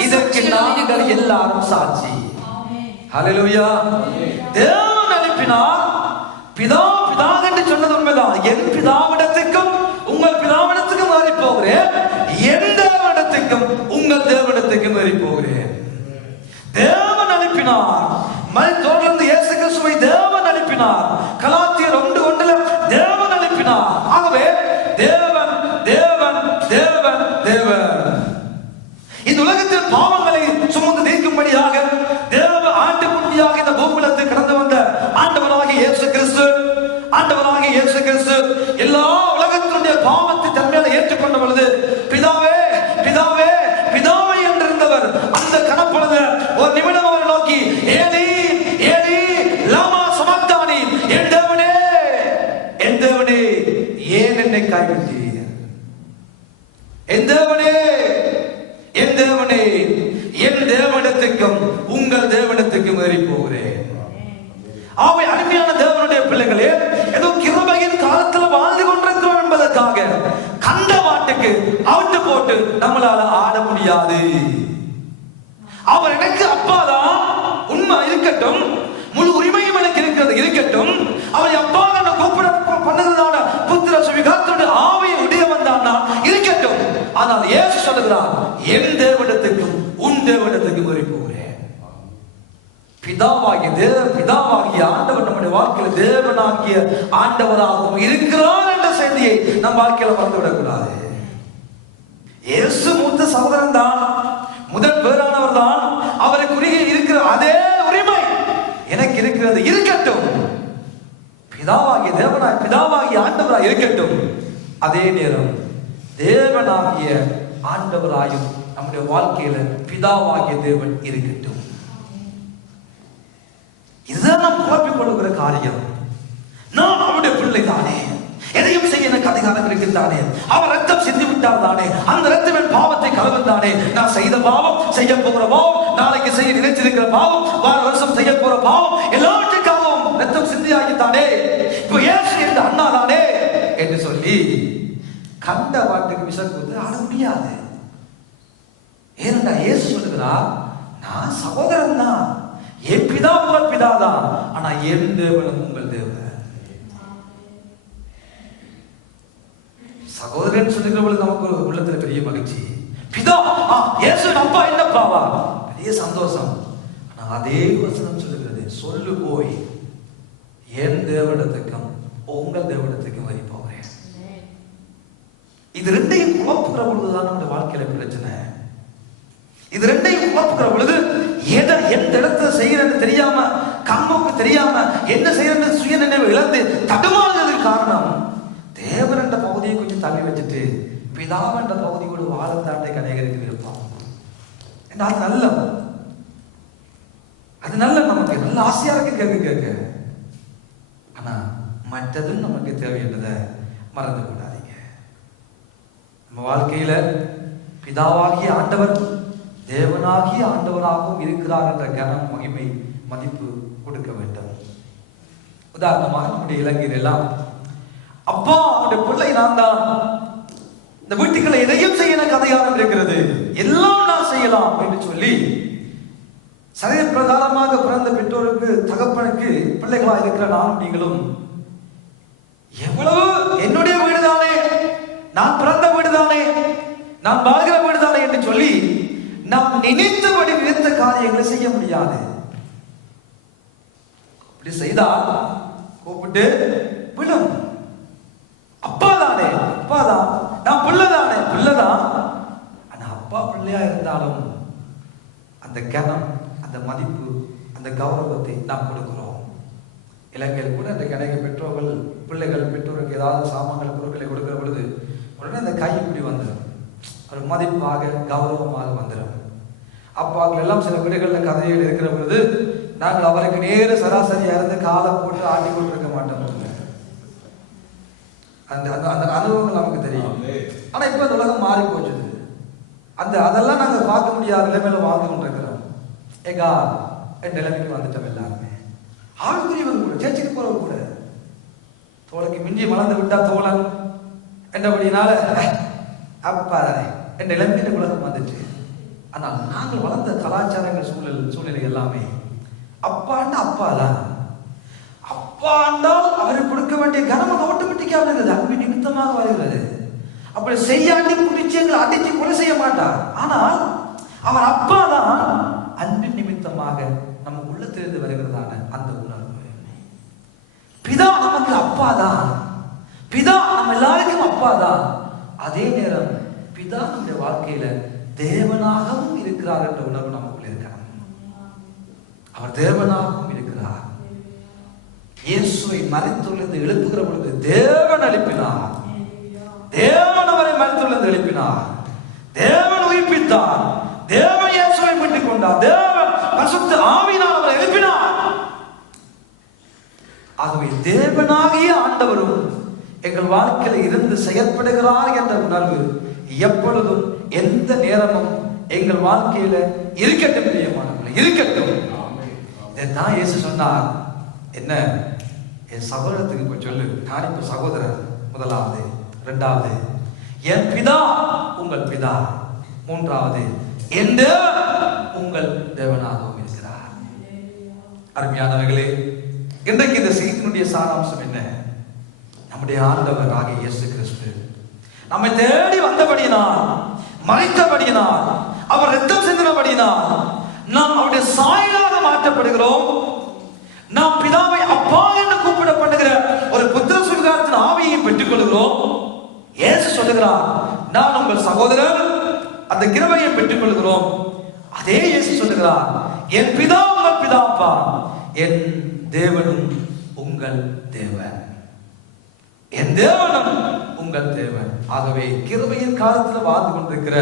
இதற்கு நாங்கள் எல்லாரும் சாட்சி. ஹல்லேலூயா. தேவன் அனுப்பினார். பிதா என்று சொன்னது உண்மைதான். என் பிதாவிடத்துக்கும் உங்கள் பிதாவிடத்துக்கும் மாறி போகிறேன், என் தேவனிடத்துக்கும் உங்கள் தேவனிடத்துக்கும் மாறி போகிறேன். தேவன் அனுப்பினார். மரித்தோரிலிருந்து இயேசு கிறிஸ்துவை தேவன் அனுப்பினார். கலாத்தியர் 1:1 தேவன் அனுப்பினார். ஆகவே தேவன் தேவன் தேவன் தேவன் இந்த உலகத்தில் பாவங்களை சுமந்து நீக்கும்படியாக தேவ ஆட்டுக்குட்டியாக இந்த பூமியிலிருந்து கடந்து வந்த ஆண்டவராகிய இயேசு கிறிஸ்து எல்லா உலகத்தினுடைய பாவத்தை தன்மையில ஏற்றுக்கொண்ட பொழுது பிதாவே பிதாவே பிதாவே என்றிருந்தவர் அந்த கணப்பொழுது ஒரு நிமிடம் அவரை நோக்கி ஏலி ஏலி லாமா சமக்தானி, என் தேவனே ஏன் என்னை கைவிட்டீர்? என் தேவனே என் தேவனிடத்துக்கும் உங்கள் தேவனிடத்துக்கும் ஏறி போகிறேன். ஆவை அருமையான தேவனுடைய பிள்ளைகளே, ஏதோ கிருபையின் காலத்துல வாழ்ந்து கொண்டிருக்கிறோம் என்பதற்காக கண்ட மாட்டுக்கு அவுட்டு போட்டு நம்மளால ஆட முடியாது. அவர் எனக்கு அப்பாதான், உண்மை இருக்கட்டும், முழு உரிமையும் எனக்கு இருக்கிறது இருக்கட்டும். அவர் அப்பா என்ன கூப்பிட பண்ணதுதான புத்திர சுவிகாரத்தோடு ஆவையை உடைய வந்தான்னா இருக்கட்டும். ஆனால் இயேசு சொல்லுகிறார், என் தேவனிடத்துக்கும் உன் தேவனிடத்துக்கும் ஏறி போகிறேன். பிதாவாகிய ஆண்டவர் நம்முடைய வாழ்க்கையில் தேவனாகிய ஆண்டவராகவும் இருக்கிறார் என்ற செய்தியை நம் வாழ்க்கையில மறந்துவிடக் கூடாது. இயேசு மூத்த சகோதரன் தான், முதல் பேரானவர் தான். அவருக்குரிய இருக்கிற அதே உரிமை எனக்கு இருக்கிறது இருக்கட்டும். பிதாவாகிய ஆண்டவராய் இருக்கட்டும். அதே நேரம் தேவனாகிய ஆண்டவராயும் நம்முடைய வாழ்க்கையில பிதாவாகிய தேவன் இருக்கட்டும். இதுதான் நாம் குழப்பிக் கொள்ளுகிற காரியம். நான் அவருடைய பிள்ளை தானே, எதையும் செய்ய எனக்கு அதிகாரம் இருக்கின்றானே, அவர் ரத்தம் சிந்தி விட்டால் தானே, அந்த ரத்தம் என் பாவத்தை கழுவுந்தானே. நான் செய்த பாவம், செய்ய போகிற பாவம், நாளைக்கு செய்ய நினைச்சிருக்கிற பாவம், வார வருஷம் செய்ய போற பாவம், எல்லாவற்றுக்காகவும் ரத்தம் சிந்தியாகித்தானே. இப்போ இயேசு என்ற அண்ணா தானே என்று சொல்லி கண்ட பாட்டுக்கு விஷம் கொடுத்து ஆட முடியாது. ஏனென்றா இயேசு சொல்லுகிறார், நான் சகோதரன் தான், என் பிதா உங்கள் பிதாதான், ஆனா என் தேவனும் உங்கள் தேவன். சகோதரன் சொல்லுகிற பொழுது நமக்கு உள்ளத்துல பெரிய மகிழ்ச்சி. பிதா இயேசு அப்பா என்னப்பாவா, பெரிய சந்தோஷம். ஆனா அதே வசனம் சொல்லுகிறது, சொல்லு போய் என் தேவனிடத்துக்கும் உங்கள் தேவனிடத்துக்கும் வரி போகிறேன். இது ரெண்டையும் குழப்புகிற பொழுதுதான் நம்முடைய வாழ்க்கையில பிரச்சனை. இது ரெண்டையும் குழப்புகிற பொழுது எந்த இடத்துல செய்யறன்னு தெரியாம, கண்ணுக்கு தெரியாம என்ன செய்யறன்னு சுய நினைவு இழந்து தடுமாறுவதற்கு காரணம், தேவன் என்ற பகுதியை கொஞ்சம் தள்ளி வச்சுட்டு பிதாவ் என்ற பகுதியோடு வாழத்தாண்டை கடைகளுக்கு விருப்பம். அது நல்ல நமக்கு நல்ல ஆசையா இருக்கு கேட்க. ஆனா மற்றதும் நமக்கு தேவையானதை மறந்து கூடாதீங்க. நம்ம வாழ்க்கையில பிதாவாகிய ஆண்டவர் தேவனாகிய ஆண்டவராகவும் இருக்கிறார் என்ற கனம், மகிமை, மதிப்பு கொடுக்க வேண்டும். உதாரணமாக நம்முடைய இளைஞர் எல்லாம், அப்பா அவருடைய பிள்ளை நான் தான், இந்த வீட்டுக்களை எதையும் செய்ய எனக்கு அதிகாரம் இருக்கிறது, எல்லாம் நான் செய்யலாம் என்று சொல்லி சரீர பிரகாரமாக பிறந்த பெற்றோருக்கு, தகப்பனுக்கு பிள்ளைகளா இருக்கிற நானும் நீங்களும் எவ்வளவு என்னுடைய வீடுதானே, நான் பிறந்த வீடுதானே, நான் வாழ்கிற வீடுதானே என்று சொல்லி நாம் நினைத்தபடி நினைத்த காரியங்களை செய்ய முடியாது. அப்படி செய்தால் கூப்பிட்டு விடும். அப்பா தானே, அப்பாதான், நான் பிள்ளைதானே, பிள்ளைதான். ஆனா அப்பா பிள்ளையா இருந்தாலும் அந்த கனம், அந்த மதிப்பு, அந்த கௌரவத்தை நாம் கொடுக்கிறோம். இலங்கையில் கூட அந்த கணக்கு பெற்றோர்கள் பெற்றோருக்கு ஏதாவது சாமான்கள் பொருட்களை கொடுக்கிற பொழுது உடனே அந்த கை இப்படி வந்துடும், ஒரு மதிப்பாக கௌரவமாக வந்துடும். அப்பாக்கள் எல்லாம் சில வீடுகளில் கதைகள் இருக்கிற பொழுது நாங்கள் அவருக்கு நேர சராசரியா இருந்து காலை போட்டு ஆட்டி கொண்டிருக்க மாட்டோம். அந்த அந்த அனுபவங்கள் நமக்கு தெரியும். ஆனா இப்ப அந்த உலகம் மாறி போச்சுது. அதெல்லாம் நாங்க பார்க்க முடியாத நிலைமையில வாழ்ந்து கொண்டிருக்கிறோம். ஏகா என் நிலைமைக்கு வந்துட்டோம் எல்லாருமே. ஆளுக்குரியவங்க கூட, சேர்ச்சுக்கு போறவங்க கூட, தோளுக்கு மிஞ்சி மலர்ந்து விட்டா தோழன் என்றபடினால அப்பா தானே என் நிலைமைக்கு உலகம் வந்துட்டு. ஆனால் நாங்கள் வளர்ந்த கலாச்சாரங்கள் சூழ்நிலை எல்லாமே அப்பான்னா அப்பா தான். அப்பா என்றால் அவருக்கு கொடுக்க வேண்டிய கனம் ஆட்டோமேட்டிக்காக வருகிறது, அன்பு நிமித்தமாக வருகிறது. அப்படி செய்யாட்டி பிடிச்சி எங்களை அடிச்சு கொலை செய்ய மாட்டார். ஆனால் அவர் அப்பா தான் அன்பின் நிமித்தமாக நம்ம உள்ளத்திலிருந்து வருகிறதான அந்த உணர்வு. பிதா நமக்கு அப்பா தான், பிதா நம்ம எல்லாருக்கும் அப்பா தான். அதே நேரம் பிதா நம்முடைய வாழ்க்கையில தேவனாகவும் இருக்கிறார் என்ற உணர்வு நமக்குள்ள இருக்கிறார். அவர் தேவனாகவும் இருக்கிறார். இயேசுவை மரித்தோரிலிருந்து எழுப்புகிற பொழுது தேவன் எழுப்பினார், தேவன் அவரை மரித்தோரிலிருந்து எழுப்பினார், தேவன் உயிர்ப்பித்தார், தேவன் இயேசுவை மீட்டுக் கொண்டார், தேவன் பரிசுத்த ஆவியினால் அவரை எழுப்பினார். ஆகவே தேவனாகிய ஆண்டவரும் எங்கள் வாழ்க்கையில இருந்து செயல்படுகிறார் என்ற உணர்வு எப்பொழுதும் எந்த நேரமும் எங்கள் வாழ்க்கையில இருக்கட்டும், பிரியமானவர்களே, இருக்கட்டும். இதைத்தான் இயேசு சொன்னார். என்ன, என் சகோதரத்துக்கு போய் சொல்லு, நான் இப்ப சகோதரன், முதலாவது. இரண்டாவது, என் பிதா உங்கள் பிதா. மூன்றாவது, என் உங்கள் தேவனாகவும் இருக்கிறார். அருமையானவர்களே, இன்றைக்கு இந்த செய்தியினுடைய சாராம்சம் என்ன? நம்முடைய ஆண்டவர் ஆகிய இயேசு கிறிஸ்து நம்மை தேடி வந்தபடியினால், மறைத்தபடியினால், அவர் இரத்தம் சிந்தினபடியினால் நாம் அவருடைய சாயலாக மாற்றப்படுகிறோம். நாம் பிதாவை அப்பா என்று கூப்பிடப்படுகிற ஒரு புத்திர சுவிகாரத்தின் ஆவியை பெற்றுக் கொள்கிறோம். இயேசு சொல்லுகிறார், நான் உங்கள் சகோதரர், அந்த கிருபையை பெற்றுக் கொள்கிறோம். அதே இயேசு சொல்லுகிறார், என் பிதா உங்கள் பிதாப்பா, என் தேவனும் உங்கள் தேவன், என் தேவனும் உங்கள் தேவன். ஆகவே கிருபையின் காலத்தில் வாழ்ந்து கொண்டிருக்கிற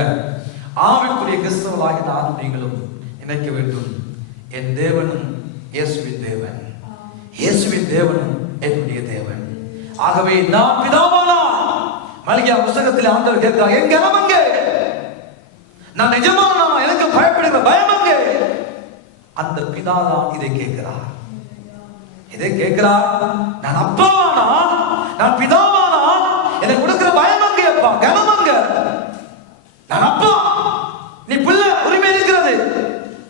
ஆவிக்குரிய கிறிஸ்தவர்களாகிய நானும் நீங்களும் நினைக்க வேண்டும், என் தேவனும் இயேசுவின் தேவன், இயேசுவின் தேவனும் என்னுடைய தேவன். ஆகவே நான் பிதாவானா, மல்கியா புத்தகத்தில் ஆண்டவர் கேட்கிறார், என் கனம் அங்கே, நான் நிஜமானா, எனக்கு பயப்படுகிற பயம் அங்கே. அந்த பிதாதான் இதை கேட்கிறார், இதை கேட்கிறார். நான் அப்பாவானா, நான் பிதாவானா, எனக்கு கொடுக்கிற பயம் அங்கே, அப்பா கனம் அங்க. நான் அப்பா, நீ பிள்ளை, உரிமை இருக்கிறது.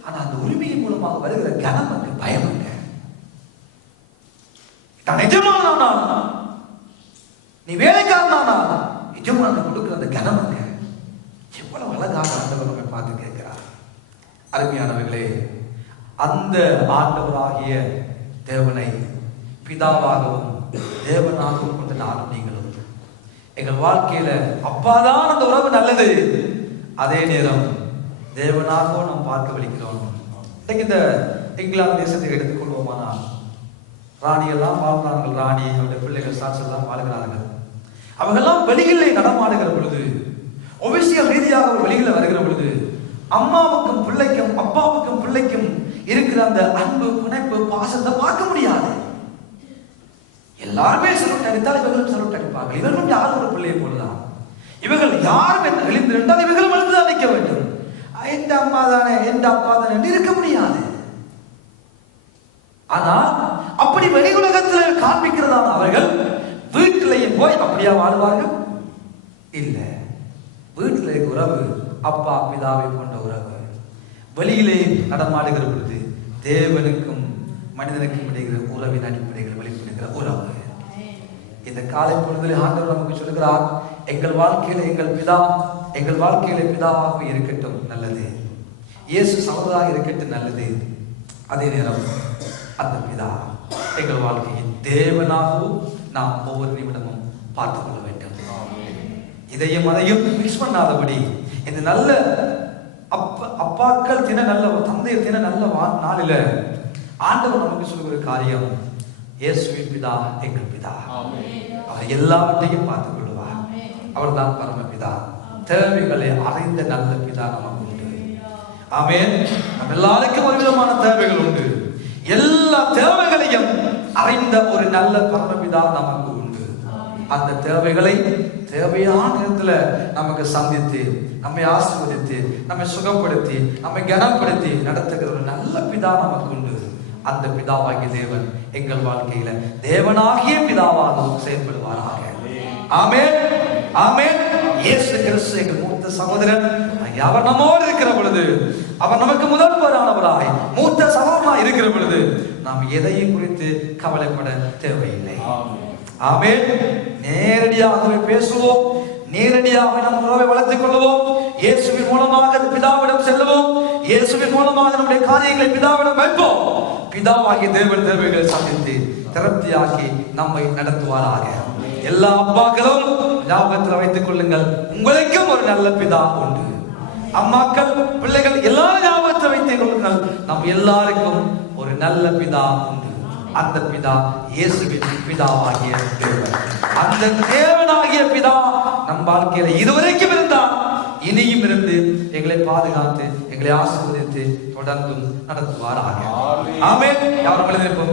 ஆனா அந்த உரிமையின் மூலமாக வருகிற கனம் அங்க, பயம் அங்க. நான் நிஜமானா, நீ வேலைக்காரனானா, நிஜமான கொடுக்கிற அந்த கனம் அங்க. எவ்வளவு அழகாக ஆண்டவர் நம்மை பார்த்து கேட்கிறார். அருமையானவர்களே, அந்த ஆண்டவராகிய தேவனை பிதாவாகவும் தேவனாகவும் கொண்ட நானும் நீங்களும் எங்கள் வாழ்க்கையில அப்பாதான் அந்த உறவு நல்லது. அதே நேரம் தேவனாகவும் நாம் பார்க்க வலிக்கிறோம். இந்த இங்கிலாந்து தேசத்தை எடுத்துக்கொள்வோமானால், ராணியெல்லாம் வாழ்கிறார்கள், ராணி அவருடைய பிள்ளைகள் சாட்சி எல்லாம் வாழ்கிறார்கள். அவங்கெல்லாம் வெளியிலே நடமாடுகிற பொழுது, ஒபிசியல் ரீதியாக அவர் வெளியில வருகிற பொழுது, அம்மாவுக்கும் பிள்ளைக்கும் அப்பாவுக்கும் பிள்ளைக்கும் இருக்கிற அந்த அன்பு, பிணைப்பு, பாசத்தை பார்க்க முடியாது. எல்லாருமே சலுட் அடித்தால் இவர்களும் சலுட் அடிப்பார்கள். இவர்களும் யாரும் ஒரு பிள்ளையை போலதான். இவர்கள் யாரும் என்று எழுந்திருந்தால் இவர்களும் எழுந்துதான் நிற்க வேண்டும். எந்த அம்மா தானே, எந்த அப்பா தானே என்று இருக்க முடியாது. ஆனால் அப்படி வெளி உலகத்தில் காண்பிக்கிறதான அவர்கள் வீட்டிலேயும் போய் அப்படியா வாழ்வார்கள்? இல்லை. வீட்டில் இருக்க உறவு அப்பா பிதாவை போன்ற உறவு. வெளியிலே நடமாடுகிற பொழுது தேவனுக்கும் மனிதனுக்கும் இடைகிற உறவின் அடிப்படைகள் வெளிப்படுகிற உறவு. இந்த காலை பொழுதில் ஆண்டவர் நமக்கு சொல்கிறார், எங்கள் வாழ்க்கையில எங்கள் பிதா, எங்கள் வாழ்க்கையில பிதாவாக இருக்கட்டும், நல்லது. இயேசு சகோதராக இருக்கட்டும், நல்லது. அதே நேரம் அந்த பிதா எங்கள் வாழ்க்கையின் தேவனாகவும் நாம் ஒவ்வொரு நிமிடமும் பார்த்துக் கொள்ள வேண்டும். இதையும் அதையும் மிக்ஸ் பண்ணாதபடி இந்த நல்ல அப்பாக்கள் தின, நல்ல தந்தை தின, நல்ல நாளில ஆண்டவர் நமக்கு சொல்லுகிற காரியம், இயேசுவின் பிதா எங்கள் பிதா, அவர் எல்லாவற்றையும் பார்த்துக் கொள்வார். அவர் தான் பரமபிதா. தேவைகளை அறிந்த நல்ல பிதா நமக்கு உண்டு. ஆமென். நம்ம எல்லாருக்கும் ஒரு விதமான தேவைகள் உண்டு. எல்லா தேவைகளையும் அறிந்த ஒரு நல்ல பரமபிதா நமக்கு உண்டு. அந்த தேவைகளை தேவையான நேரத்துல நமக்கு சந்தித்து, நம்மை ஆசீர்வதித்து, நம்மை சுகப்படுத்தி, நம்மை கனப்படுத்தி நடத்துகிற ஒரு நல்ல பிதா நமக்கு உண்டு. அந்த பிதாவாகிய தேவன் எங்கள் வாழ்க்கையில தேவனாகிய பிதாவாகவும் செயல்படுவாராக. ஆமென், ஆமென். இயேசு கிறிஸ்து எங்கள் மூத்த சகோதரன் அவர் நம்மோடு இருக்கிற பொழுது, அவர் நமக்கு முதல்வரானவராய் மூத்த சகோதரனாய் இருக்கிற பொழுது நாம் எதையும் குறித்து கவலைப்பட தேவையில்லை. ஆமென். நேரடியாகவே பேசுவோம், நேரடியாக நம் உறவை வளர்த்துக் கொள்வோம். இயேசுவின் மூலமாக பிதாவிடம் செல்லுவோம். இயேசுவின் மூலமாக நம்முடைய காரியங்களை பிதாவிடம் வைப்போம். பிதாவாகிய தேவன் தேவைகளை சந்தித்து திருப்தியாக்கி நம்மை நடத்துவாராக. எல்லா அப்பாக்களும் ஞாபகத்தில் வைத்துக் கொள்ளுங்கள், உங்களுக்கும் ஒரு நல்ல பிதா உண்டு. அம்மாக்கள், பிள்ளைகள் எல்லாரும் ஞாபகத்தில் வைத்துக் கொள்ளுங்கள், நம் எல்லாருக்கும் ஒரு நல்ல பிதா உண்டு. அந்த பிதா இயேசுவின் பிதாவாகிய தேவன். அந்த தேவனாகிய பிதா நம் வாழ்க்கையில இதுவரைக்கும் இருந்தார், இனியும் இருந்து எங்களை பாதுகாத்து எங்களை ஆசீர்வதித்து தொடர்ந்தும் நடத்துவாராக. ஆமென். யாரும் எழுந்திருப்போம்.